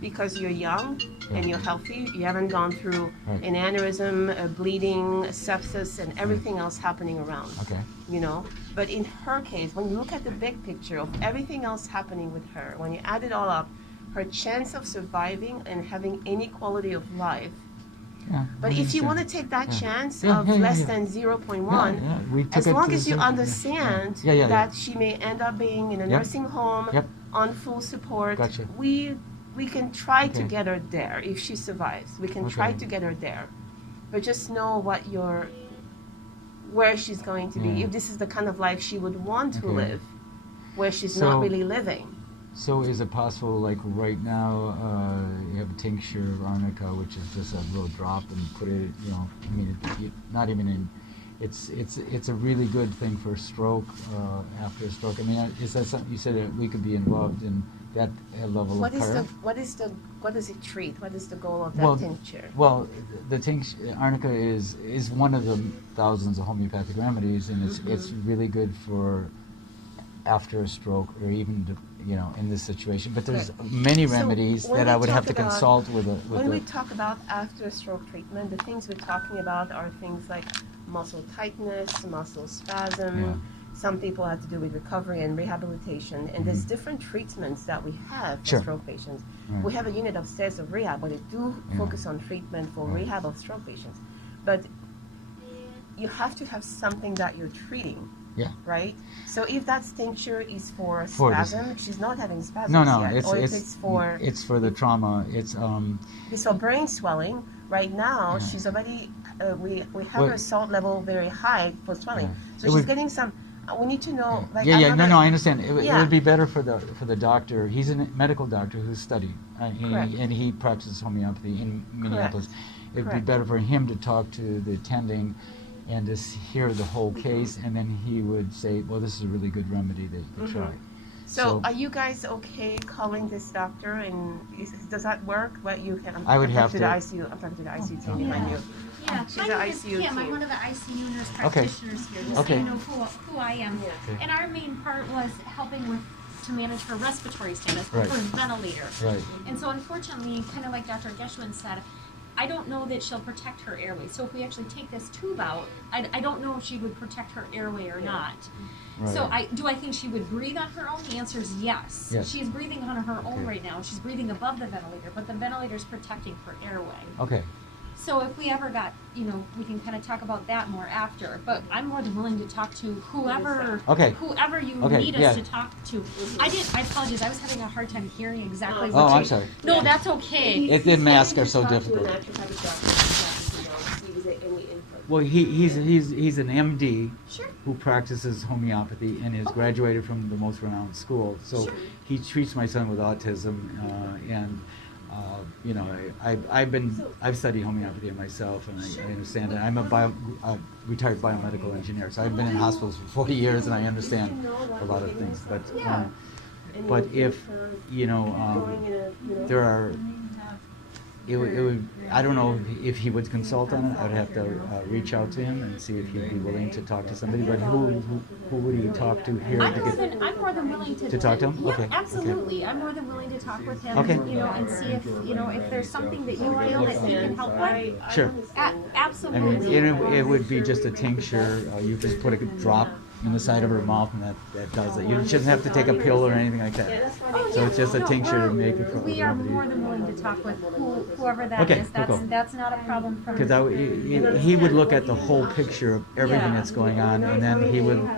Because you're young and Yeah. you're healthy, you haven't gone through Right. an aneurysm, a bleeding, a sepsis, and everything else happening around. Okay. You know, but in her case, when you look at the big picture of everything else happening with her, when you add it all up, her chance of surviving and having any quality of life. Yeah. But if you want to take that chance Yeah, of yeah, yeah, less yeah. than 0.1, Yeah, we took as it long to as you the- understand Yeah, yeah, yeah. that she may end up being in a Yep. nursing home Yep. on full support, Gotcha. we can try to Okay. get her there if she survives. We can try Okay. to get her there, but just know where she's going to be. Yeah. If this is the kind of life she would want to Okay. live, where she's So- not really living. So is it possible, like right now, you have a tincture of arnica, which is just a little drop, and put it, you know, I mean, not even in. It's a really good thing for stroke after a stroke. I mean, is that something you said that we could be involved in that level What of care? what does it treat? What is the goal of that Well, tincture? Well, the tincture arnica is one of the thousands of homeopathic remedies, and it's really good for after a stroke or even in this situation. But there's many So remedies when that we I would have talk to about- consult with When we the. talk about after stroke treatment, the things we're talking about are things like muscle tightness, muscle spasm. Yeah. Some people have to do with recovery and rehabilitation, and there's different treatments that we have for Sure. stroke patients. Right. We have a unit upstairs of rehab, but they do Yeah. focus on treatment for Right. rehab of stroke patients. But you have to have something that you're treating. Yeah. Right? So if that tincture is for For this- spasm, she's not having spasms No, yet. Or if it's for the trauma. It's so brain swelling, right now, Yeah. she's already, we have Well- her salt level very high for swelling. Yeah. So It she's would- getting some, we need to know, like, yeah, I'm no, not I understand. It Yeah. would be better for the doctor. He's a medical doctor who's studied, Correct. and he practices homeopathy in Minneapolis. It would be Correct. better for him to talk to the attending and to hear the whole case, and then he would say, well, this is a really good remedy that you could try. So are you guys okay calling this doctor, and does that work? What you can, I would I'm have talking to- the ICU, I'm talking to the ICU team behind you. Yeah, She's my the name is ICU Kim. I'm team. one of the ICU nurse Okay. practitioners here, just Okay. so you know who I am. Yeah. And our main part was helping to manage her respiratory status, Right. her ventilator. Right. And so unfortunately, kind of like Dr. Geschwin said, I don't know that she'll protect her airway. So if we actually take this tube out, I don't know if she would protect her airway or not. Right. So I think she would breathe on her own? The answer is yes. Yes. She's breathing on her own Okay. right now. She's breathing above the ventilator, but the ventilator is protecting her airway. Okay. So if we ever got, we can kind of talk about that more after. But I'm more than willing to talk to whoever Okay. whoever you Okay, need us yeah. to talk to. I apologize. I was having a hard time hearing exactly Oh, what Oh, you. I'm sorry. No, that's okay. It did mask are He's so talking difficult. to a naturopathic doctor, you know, see if there's any input. Well, he's an MD Sure. who practices homeopathy and is graduated from the most renowned school. So Sure. he treats my son with autism, and I've studied homeopathy myself, and I understand it. I'm a retired biomedical engineer, so I've been in hospitals for 40 years, and I understand a lot of things. But if there are. It would, I don't know if he would consult on it. I would have to reach out to him and see if he'd be willing to talk to somebody. But who would he talk to here I'm to more get? than willing to talk to him? Yeah, Okay, okay. absolutely. I'm more than willing to talk with him. Okay. And see if there's something that you feel that he can help with. Sure. I mean, Absolutely. it would be just a tincture. You just put a drop in the side of her mouth, and that does it. You shouldn't have to take a pill or anything like that. So it's just a tincture to make it. We are more than willing to talk with whoever that Okay, is. cool. That's not a problem from. Because he would look at the whole picture of everything that's going on, and then he would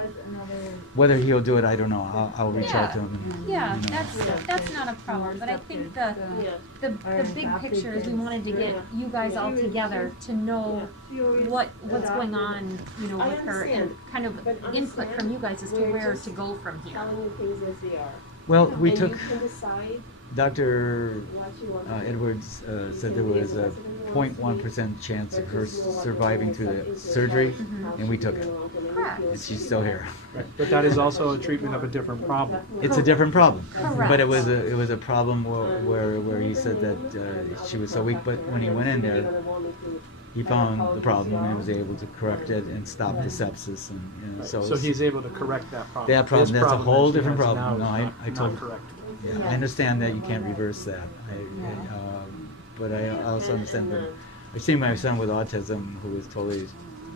Whether he'll do it, I don't know. I'll reach out to him. And, Yeah, you know. that's not a problem. But I think the big picture is we wanted to get you guys all together to know what's going on, you know, with her, and kind of input from you guys as to where to go from here. Telling you things as they are. Well, we And took you can decide Dr. what you want to do. Edwards said there was a 0.1% chance of her surviving through the surgery, and we took it. Correct. And she's still here. Right. But that is also a treatment of a different problem. It's a different problem, Correct. but it was a problem where he said that she was so weak. But when he went in there, he found the problem and was able to correct it and stop the sepsis. And you know, So he's able to correct that problem. that problem. His That's a whole that she different has problem. now No, is I told. not correct. Yeah, I understand that you can't reverse that. But I also understand that I've seen my son with autism who was totally,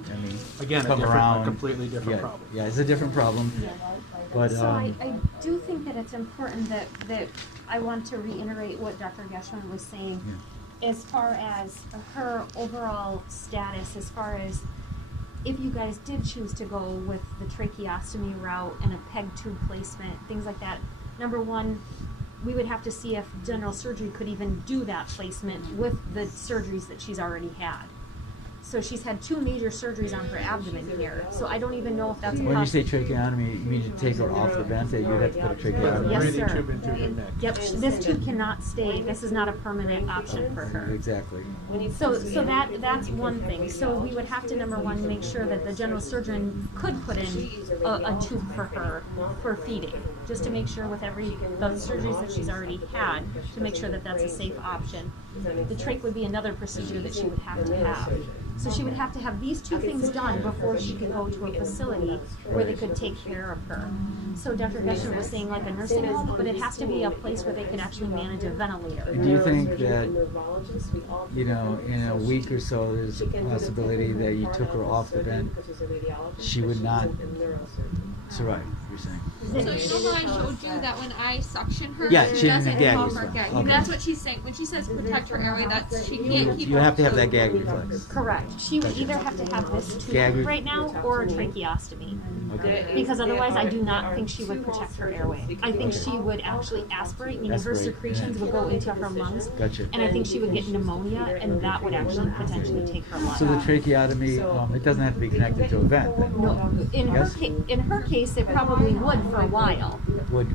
I mean, Again, come a completely different yeah, problem. Yeah, it's a different problem. But So I do think that it's important that I want to reiterate what Dr. Geschman was saying as far as her overall status, as far as if you guys did choose to go with the tracheostomy route and a PEG tube placement, things like that. Number one, we would have to see if general surgery could even do that placement with the surgeries that she's already had. So she's had 2 major surgeries on her abdomen here. So I don't even know if that's a when you say possibility. tracheotomy, you mean to take her off the vent, that you'd have to put a tracheotomy? Yes, Breathing sir. tube into her neck. Yep, this tube cannot stay. This is not a permanent option for her. Exactly. So that's one thing. So we would have to, number one, make sure that the general surgeon could put in a tube for her for feeding, just to make sure with the surgeries that she's already had, to make sure that that's a safe option. The trach would be another procedure that she would have to have. So she would have to have these 2 things done before she could go to a facility where they could take care of her. So Dr. Gesher was saying like a nursing home, but it has to be a place where they can actually manage a ventilator. Do you think that, you know, in a week or so, there's a possibility that you took her off the vent, she would not survive, you're saying? So you know how I showed you that when I suction her, Yeah, it she doesn't didn't gag pop herself. her gag. Okay. That's what she's saying. When she says protect her airway, that's she can't keep You up have to have the- that gag reflex. Correct. She would either have to have this Gag tube re- right now or a tracheostomy. Okay. Because otherwise I do not think she would protect her airway. I think she would actually aspirate, meaning her Aspirate, secretions yeah. would go into her lungs. Gotcha. And I think she would get pneumonia, and that would actually potentially take her life. So the tracheotomy, it doesn't have to be connected to a vent, then? No, in her case, it probably would for a while. Would?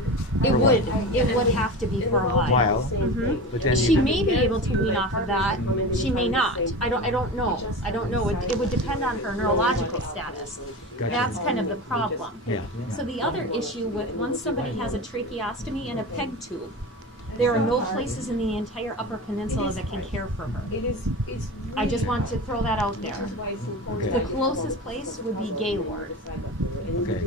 It for what? would. It would have to be for a while. While. Mhm. But then She you could- may be able to wean off of that. She may not. I don't know. I don't know. It would depend on her neurological status. Gotcha. That's kind of the problem. Yeah. So the other issue with once somebody has a tracheostomy and a PEG tube, there are no places in the entire Upper Peninsula that can care for her. I just want to throw that out there. Okay. The closest place would be Gaylord, Okay.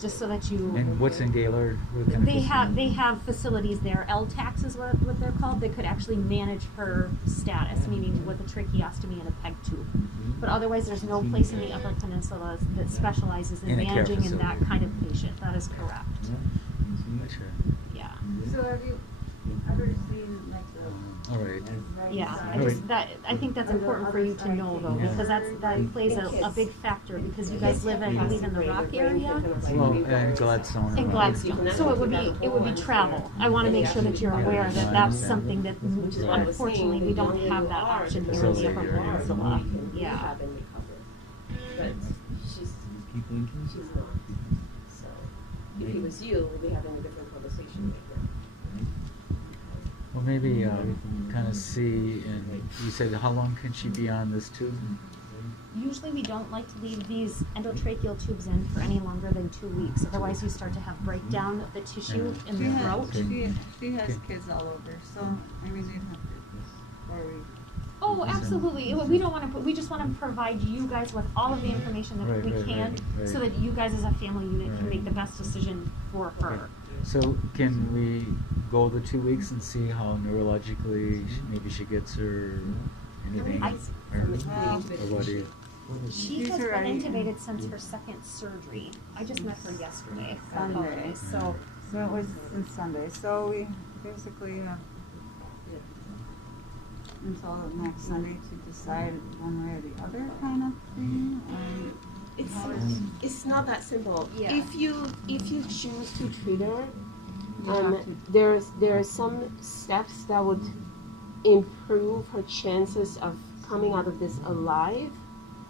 just so that you. And what's in Gaylord? What kind of They have facilities there. LTACs is what they're called. They could actually manage her status, meaning with a tracheostomy and a PEG tube. But otherwise, there's no place in the Upper Peninsula that specializes in In a care managing in that facility. kind of patient. That is correct. Gotcha. Yeah. So have you ever seen like All right. Yeah. Right. I think that's important for you to know though, because that plays a big factor because you guys live, I believe, in the Rock area. Well, and Gladstone. In Gladstone, so it would be travel. I want to make sure that you're aware that that's something that unfortunately we don't have that option here in the Upper Peninsula. Yeah. But she's not. So if it was you, we'd be having a different conversation right now. Well, maybe we can kind of see, and you said how long can she be on this tube? Usually we don't like to leave these endotracheal tubes in for any longer than 2 weeks. Otherwise you start to have breakdown of the tissue in the throat. she has kids all over, so I mean they'd have to worry. Oh, absolutely. We don't want to. We just want to provide you guys with all of the information that Right, we right, can, right. so that you guys as a family unit can make the best decision for her. So can we go the 2 weeks and see how neurologically maybe she gets her anything? I- Or what do you? She has been intubated since her second surgery. I just met her yesterday. I Sunday. apologize. So So it was on Sunday, so we basically have until next Sunday to decide one way or the other kind of thing. It's not that simple. Yeah. If you choose to treat her, You have to- there are some steps that would improve her chances of coming out of this alive,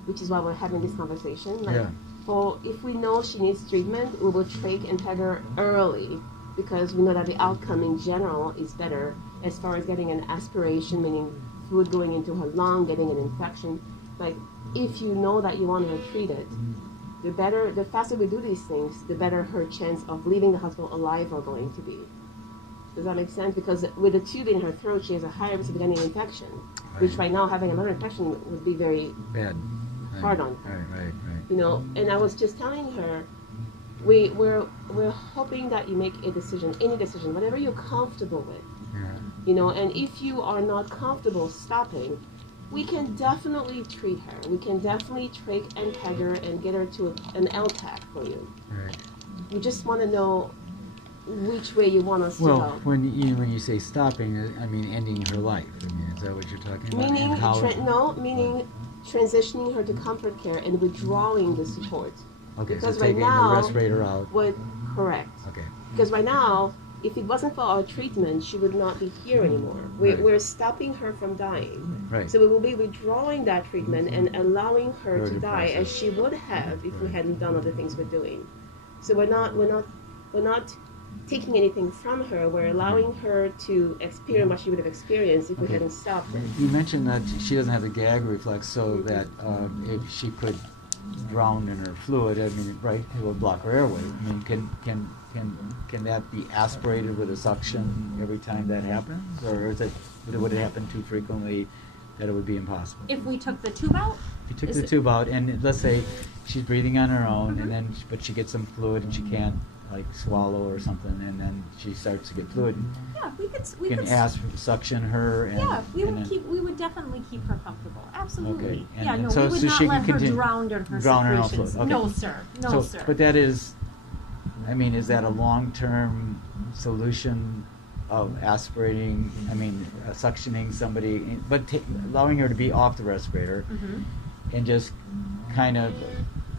which is why we're having this conversation. Like, Yeah. for if we know she needs treatment, we will trach and peg her early because we know that the outcome in general is better as far as getting an aspiration, meaning fluid going into her lung, getting an infection. Like, if you know that you want her treated, the faster we do these things, the better her chance of leaving the hospital alive are going to be. Does that make sense? Because with a tube in her throat, she has a higher risk of getting an infection, which right now having another infection would be very Bad. hard on her. Right. You know, and I was just telling her, we're hoping that you make a decision, any decision, whatever you're comfortable with. Yeah. You know, and if you are not comfortable stopping, we can definitely treat her. We can definitely trach and peg her and get her to an LTAC for you. Right. We just want to know which way you want us to Well, go. when you say stopping, I mean ending her life. I mean, is that what you're talking about? Meaning, And how- meaning transitioning her to comfort care and withdrawing the support. Okay, so because right taking now- the respirator out. What? Correct. Okay. Because right now, if it wasn't for our treatment, she would not be here anymore. Right. We're stopping her from dying. Right. So we will be withdrawing that treatment and allowing her Her to to die as process. she would have if we Right. hadn't done other things we're doing. So we're not taking anything from her. We're allowing her to experience what she would have experienced if we Okay. hadn't stopped it. You mentioned that she doesn't have the gag reflex, so that if she could drown in her fluid, I mean, right, it will block her airway. I mean, can that be aspirated with a suction every time that happens, or is it would it happen too frequently that it would be impossible? If we took the tube out, If you took is the it- tube out, and let's say she's breathing on her own, Mhm. and then but she gets some fluid and she can't like swallow or something, and then she starts to get fluid. yeah, we You could can suction her, and yeah, we and would then- we would definitely keep her comfortable. Absolutely. Okay, and- Yeah, and no, so- we would so not she let can her continue- drown in her drown in her own secretions. fluid, okay. No, sir. No, so, sir. but that is, I mean, is that a long-term solution of aspirating? I mean, suctioning somebody, but allowing her to be off the respirator, Mhm. and just kind of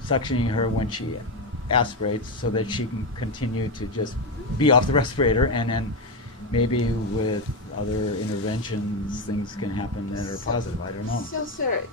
suctioning her when she aspirates, so that she can continue to just be off the respirator, and then maybe with other interventions, things can happen that are positive. I don't know. So, sir,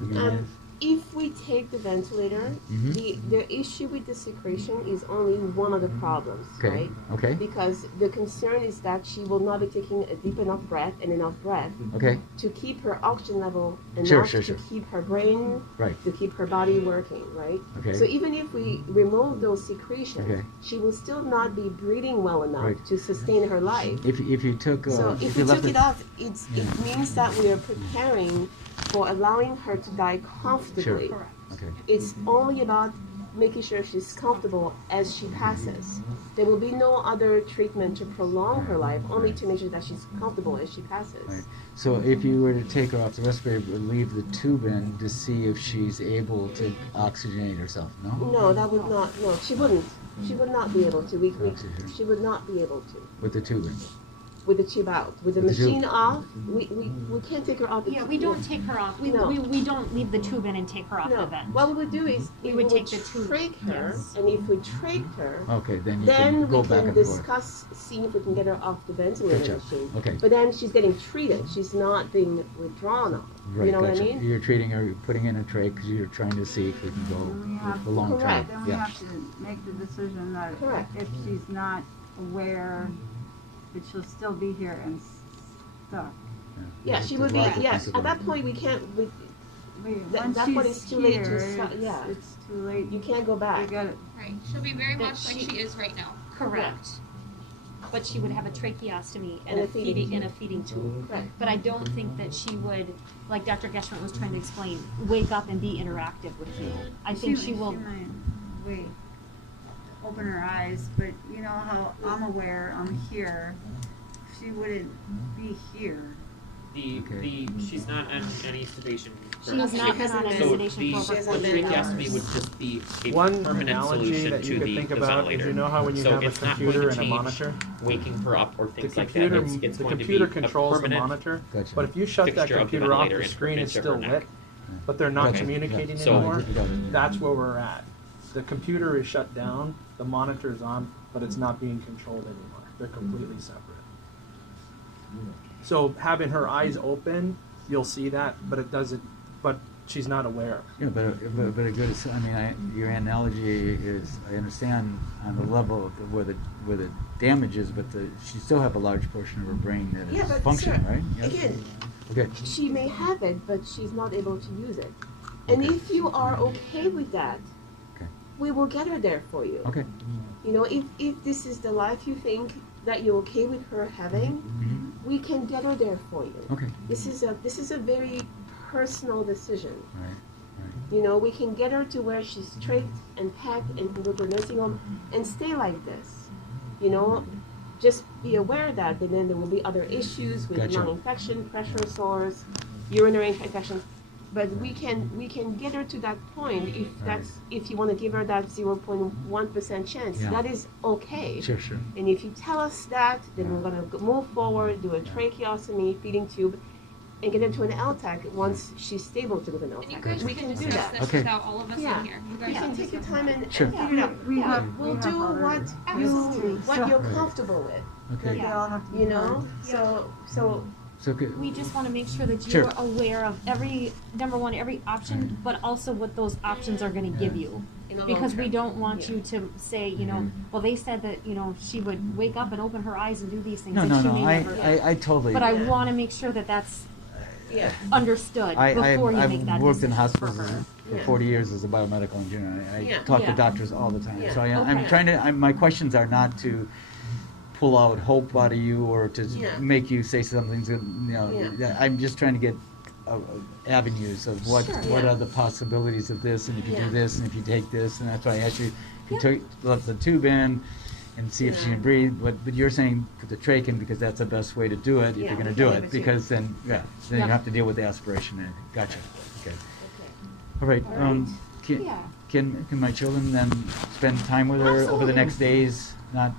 I mean, if we take the ventilator, Mhm. the issue with the secretion is only one of the problems, okay. right? Okay. Because the concern is that she will not be taking a deep enough breath and enough breath Okay. to keep her oxygen level enough Sure. to keep her brain, Right. to keep her body working, right? Okay. So even if we remove those secretions, Okay. she will still not be breathing well enough Right. to sustain her life. If you took So if we you left took it off, it Yeah. means that we are preparing for allowing her to die comfortably. Sure. Correct. Okay. It's only about making sure she's comfortable as she passes. There will be no other treatment to prolong her life, only to make sure that she's comfortable as she passes. Right. So if you were to take her off the respirator, but leave the tube in to see if she's able to oxygenate herself, no? No, that would not. No, she wouldn't. She would not be able to. Oxygen. She would not be able to. With the tube in. With the tube out, with the With the tube. machine off, we can't take her off. The Yeah, tube. we don't take her off. We, No. we don't leave the tube in and take her off No. the vent. What we would do is We would take the tube, trach her, yes. and if we trach her, Okay, then you then can go we back can and forth. discuss seeing if we can get her off the ventilator Gotcha. machine. Okay. But then she's getting treated. She's not being withdrawn off. Right, You know gotcha. what I mean? You're treating her, you're putting in a tray because you're trying to see if we can We go have the long term. Correct. Then we Yeah. have to make the decision that Correct. if she's not aware, that she'll still be here and stuck. Yeah, she would be. Yeah, at that point we can't. Once that she's point it's too late to here, stop- yeah. it's too late. You can't go You back. gotta, Right. She'll be very That much like she- she is right now. Correct. But she would have a tracheostomy And and a a feeding feeding and a tube. feeding tube. Correct. But I don't think that she would, like Dr. Geschwint was trying to explain, wake up and be interactive with you. I think she will. might wait, open her eyes, but you know how I'm aware, I'm here. She wouldn't be here. She's not on any sedation. She has not been on a So sedation for over She 48 hasn't been- tracheostomy would just be a One permanent analogy solution that to you could the think about is, ventilator. you know how when you So have a it's not computer going to and a change monitor, waking her up or the things like computer, that. It's the going computer to be controls a the permanent monitor, Gotcha. but if you shut that fixture of the computer off, ventilator the and screen is into her still neck. lit, but they're not Okay. communicating So- anymore. Got it. That's where we're at. The computer is shut down, the monitor is on, but it's not being controlled anymore. They're completely separate. So having her eyes open, you'll see that, but it doesn't. But she's not aware. Yeah, but a good. I mean, your analogy is. I understand on the level of where the damage is, but she still have a large portion of her brain that is Yeah, but functioning, sir, right? Yes. again, Okay. she may have it, but she's not able to use it. And Okay. if you are okay with that, Okay. we will get her there for you. Okay. You know, if this is the life you think that you're okay with her having, Mm-hmm. we can get her there for you. Okay. This is a very personal decision. Right. Right. You know, we can get her to where she's tricked and packed and can go to a nursing home and stay like this. You know, just be aware that, but then there will be other issues with Gotcha. lung infection, pressure sores, urinary infection. But we can get her to that point if you want to give her that 0.1% chance. Yeah. That is okay. Sure. Sure. And if you tell us that, then we're gonna move forward, do a tracheostomy, feeding tube, and get her to an LTAC once she's stable to go to an And you LTAC. guys We can can do discuss that. this Okay. without all of us Yeah. in here. You You guys can can take your discuss time it. and Sure. figure it out. We have- We'll we do have other what you're Right. comfortable with. Okay. They all have to be You know, heard. so So good. We just want to make sure that Sure. you're aware of every option, but also what those options are going to give you. in the long Because we term. don't want Yeah. you to say, you know, well, they said that, you know, she would wake up and open her eyes and do these things. No, and no, she no. may never. I totally. But I Yeah. want to make sure that that's Yeah. understood before you make that I've worked in decision hospitals for her. for Yeah. 40 years as a biomedical engineer. I Yeah. talk Yeah. to doctors all the time. Yeah. So I'm Okay. trying to. My questions are not to pull out hope out of you or to Yeah. make you say something. You know, Yeah. I'm just trying to get avenues of what Sure. what Yeah. are the possibilities of this, and if you Yeah. do this, and if you take this, and that's why I asked you if you Yeah. took let the tube in. And see if she Yeah. can breathe, but you're saying put the trach in because that's the best way to do it if Yeah, you're going to we do can it, leave it to you. because then then you Yeah. have to deal with the aspiration. Gotcha. Okay. Okay. All right. All right. Can, Yeah. can my children then spend time with her over the Absolutely. next days? Not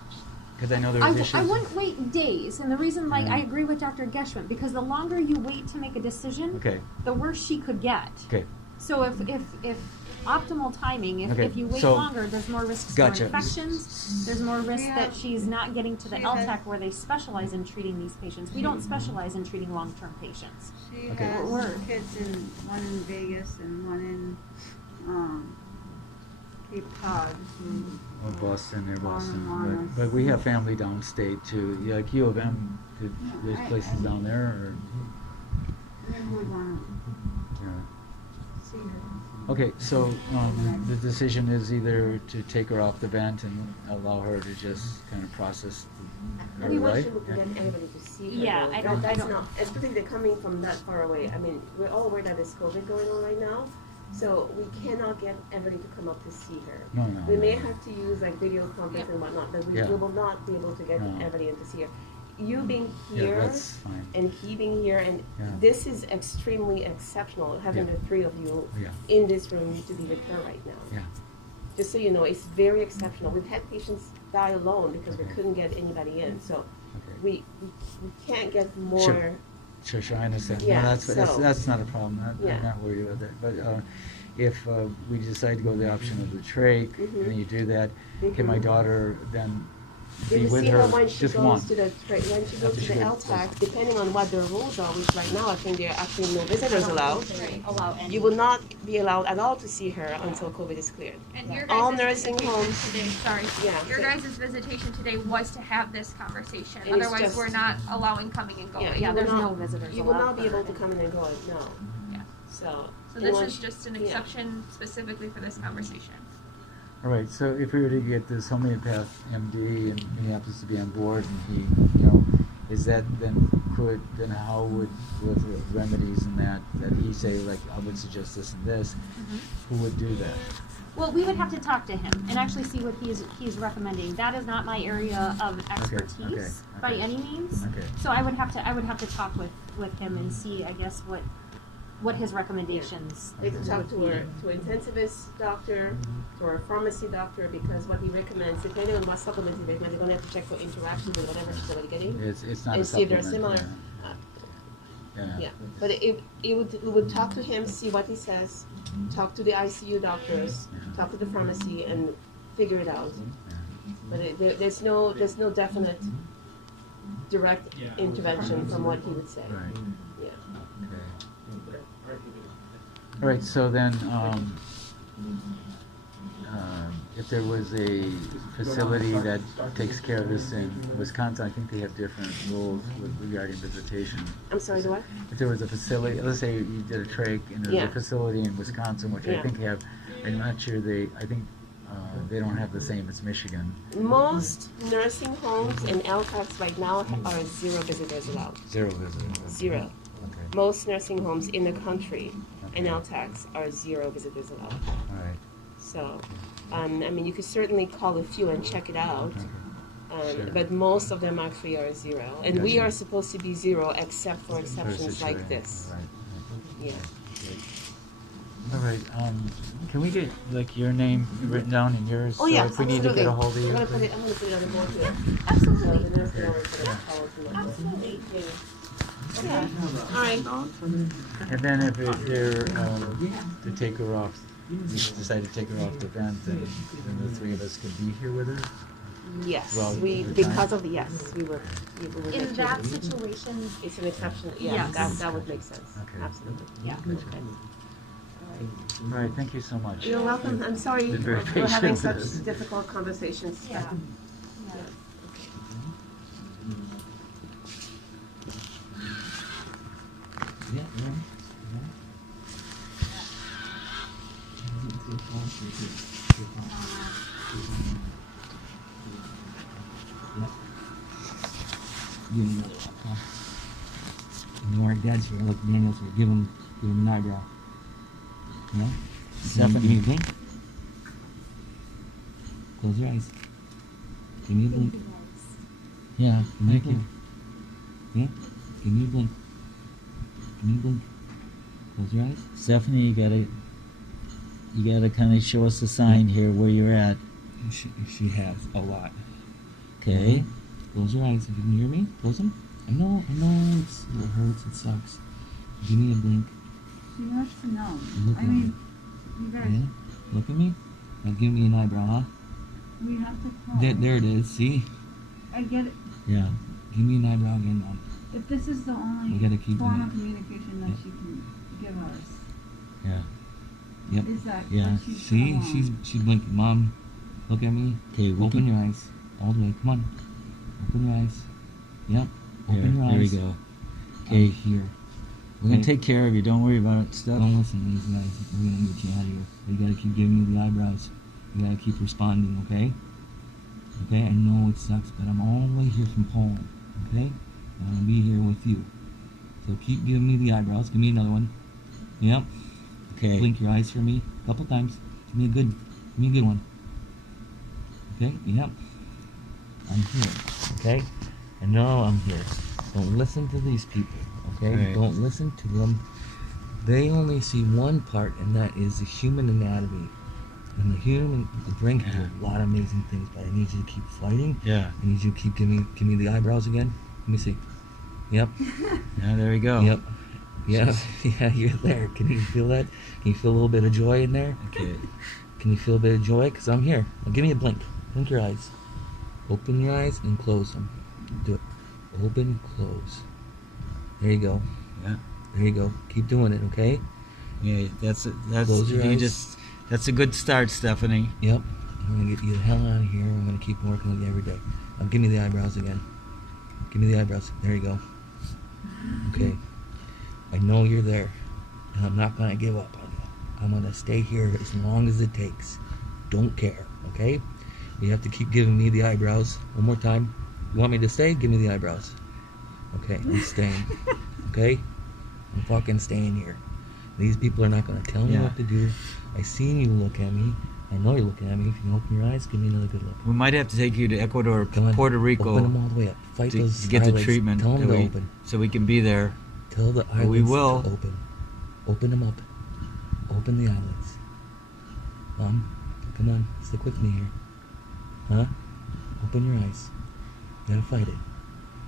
because I know there's issues. I wouldn't wait days, and the reason, like, Yeah. I agree with Dr. Geschwin, because the longer you wait to make a decision, Okay. the worse she could get. Okay. So if optimal timing, Okay, if you wait so- longer, there's more risks Gotcha. for infections. There's more risk Yeah. that she's not getting to the She LTAC has- where they specialize in treating these patients. We don't specialize in treating long-term patients. She Okay. has Word. kids one in Vegas and one in Cape Cod. Oh, Boston, near Boston. Long But we have family downstate too. Yeah, like U of M, there's places down there. Or, We would want yeah. to see her. Okay, so the decision is either to take her off the vent and allow her to just kind of process her We want life. you to get everybody to see her. Yeah, though. I don't- That's I don't- not, especially they're coming from that far away. I mean, we're all aware that there's COVID going on right now, so we cannot get everybody to come up to see her. No, no. We may no. have to use like video conference and whatnot, but we Yeah. will not be able to get No. everybody in to see her. You being Yeah, here that's fine. and he being here, and Yeah. this is extremely exceptional, having Yeah. the three of you Yeah. in this room to be with her right now. Yeah. Just so you know, it's very exceptional. We've had patients die alone because we Okay. couldn't get anybody in, so Okay. we can't get more. Sure, I understand. Yeah, No, that's so- that's not a problem. Yeah. I'm not worried about that. But if we decide to go the option of the trach, Mhm. and you do that, can my Mhm. daughter then You be will with see her her when she just goes one? to the when she goes After to she the goes- LTAC, depending on what the rules are, which right now I think there are actually no visitors allowed. Allow any. You will not be allowed at all to see her until COVID is cleared. And your All guys' nursing visitation homes- today, sorry, Yeah, your so- guys' visitation today was to have this conversation. And it's Otherwise, just- we're not allowing coming and going. Yeah, Yeah, you there's will no not- visitors You will allowed not be for able to her. come in and go. No. Yeah. So. So and this once- is just an yeah. exception specifically for this conversation. All right. So if we were to get this homeopath MD in Minneapolis to be on board, and he, you know, is that then how would with remedies and that he say, like, I would suggest this and this, who would do that? Well, we would have to talk to him and actually see what he's recommending. That is not my area of expertise by okay. any means. Okay. So I would have to talk with him and see, I guess, what his recommendations They can talk would to be. her, to an intensivist doctor, to her pharmacy doctor, because what he recommends, depending on what supplements he recommends, they're gonna have to check for interactions with whatever she's already getting. It's not And a see if they're supplement. similar. Yeah, but we would talk to him, see what he says, talk to the ICU doctors, talk to the pharmacy, and figure it out. But there's no definite direct intervention from what he would say. Right. Yeah. Okay. All right. So then, if there was a facility that takes care of this in Wisconsin, I think they have different rules regarding visitation. I'm sorry, do what? If there was a facility, let's say you did a trach, and there's Yeah. a facility in Wisconsin, which I Yeah. think have, I'm not sure I think they don't have the same as Michigan. Most nursing homes and LTACs right now are 0 visitors allowed. 0 visitors. 0. Okay. Most nursing homes in the country and LTACs are 0 visitors allowed. All right. So, I mean, you could certainly call a few and check it out, Sure. but most of them actually are 0. And we Gotcha. are supposed to be 0 except for exceptions like situation. this. Right. Yeah. All right. Can we get like your name written down and yours? Oh, so yeah, if we need to get a hold of you. I'm gonna put it on the board here. Absolutely. So the nurse can always put it forward. Absolutely. Yeah. Okay. All right. And then if they're to take her off, we decide to take her off the vent, then the 3 of us could be here with her. Yes, Throughout we the because time? of the yes, we would. In make that sure- situation, it's an exception. Yeah, Yes. that would make sense. Okay. Absolutely. yeah. Okay. All right. Thank you so much. You're welcome. I'm sorry Been very we're having patient with us. such difficult conversations. Yeah. Yeah. Give him another one, huh? You know our dad's here. Look, Daniel's here. Give him an eyebrow. Yeah? Give me a blink. Close your eyes. Give me a blink. Yeah, give me a blink. Yeah? Give me a blink. Give me a blink. Close your eyes. Stephanie, you gotta kind of show us a sign here where you're at. She has a lot. Okay. Close your eyes. If you can hear me, close them. I know it hurts, it sucks. Give me a blink. She wants to know. Look I at mean, me. you guys, Yeah? Look at me. Now give me an eyebrow, huh? we have to call. There it is. See? I get it. Yeah. Give me an eyebrow again, Mom. If this is the only We gotta keep form doing of it. communication that Yeah. she can give us, Yeah. Yep. is that Yeah. what she's See? gonna want? She's blinking. Mom, look at me. Okay. Open your eyes. All the way. Come on. Open your eyes. Yep. Open your eyes. There we go. I'm Okay. here. We're gonna Okay. take care of you. Don't worry about it. Stuff. Don't listen to these guys. We're gonna get you out of here. You gotta keep giving me the eyebrows. You gotta keep responding, okay? Okay, I know it sucks, but I'm all the way here from Poland, okay? I'm gonna be here with you. So keep giving me the eyebrows. Give me another one. Yep. Okay. Blink your eyes for me a couple times. Give me a good one. Okay? Yep. I'm here. Okay? I know I'm here. Don't listen to these people. Okay? Right. Don't listen to them. They only see one part, and that is the human anatomy. And the brain can do a lot of amazing things, but I need you to keep fighting. Yeah. I need you to keep giving me the eyebrows again. Let me see. Yep. Yeah. There we go. Yep. Yeah. Yeah, you're there. Can you feel that? Can you feel a little bit of joy in there? Okay. Can you feel a bit of joy? Because I'm here. Now give me a blink. Blink your eyes. Open your eyes and close them. Do it. Open, close. There you go. Yeah. There you go. Keep doing it, okay? Yeah. That's Close your you eyes. just. That's a good start, Stephanie. Yep. I'm gonna get you the hell out of here. I'm gonna keep working with you every day. Now give me the eyebrows again. Give me the eyebrows. There you go. Okay. I know you're there. And I'm not gonna give up on you. I'm gonna stay here as long as it takes. Don't care, okay? You have to keep giving me the eyebrows. One more time. You want me to stay? Give me the eyebrows. Okay, I'm staying. Okay? I'm fucking staying here. These people are not gonna tell me Yeah. what to do. I seen you look at me. I know you're looking at me. If you can open your eyes, give me another good look. We might have to take you to Ecuador, Come on. Puerto Rico, Open them all the way up. Fight to those get the eyelids. treatment. Tell them that to we- open. so we can be there. Tell the eyelids We will. to open. Open them up. Open the eyelids. Come on. Stick with me here. Huh? Open your eyes. You gotta fight it.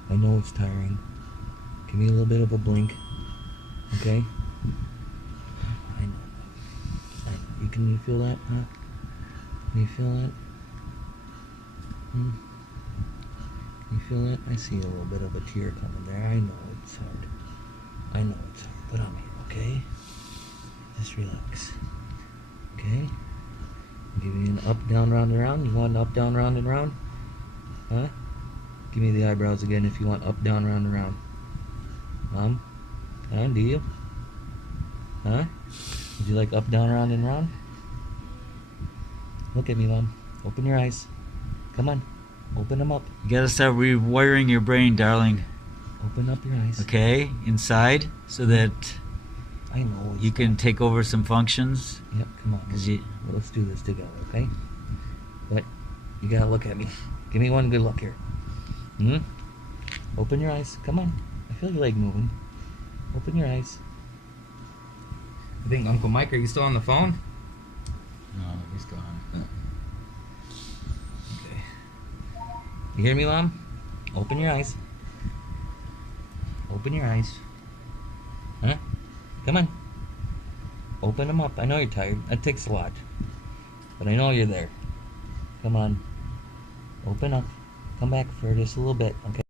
I know it's tiring. Give me a little bit of a blink. Okay? I know. Can you feel that, huh? Can you feel that? Hmm? Can you feel that? I see a little bit of a tear coming there. I know it's hard. I know it's hard. But I'm here, okay? Just relax. Okay? Give you an up, down, round, and round. You want an up, down, round, and round? Huh? Give me the eyebrows again if you want up, down, round, and round. Mom? Huh? Do you? Huh? Would you like up, down, round, and round? Look at me, Mom. Open your eyes. Come on. Open them up. You gotta start rewiring your brain, darling. Open up your eyes. Okay, inside, so that I know. you can take over some functions. Yep, come on. Let's do this together, okay? But you gotta look at me. Give me one good look here. Open your eyes. Come on. I feel your leg moving. Open your eyes. I think Uncle Mike, are you still on the phone? No, he's gone. Okay. You hear me, Mom? Open your eyes. Open your eyes. Huh? Come on. Open them up. I know you're tired. That takes a lot. But I know you're there. Come on. Open up. Come back for just a little bit, okay?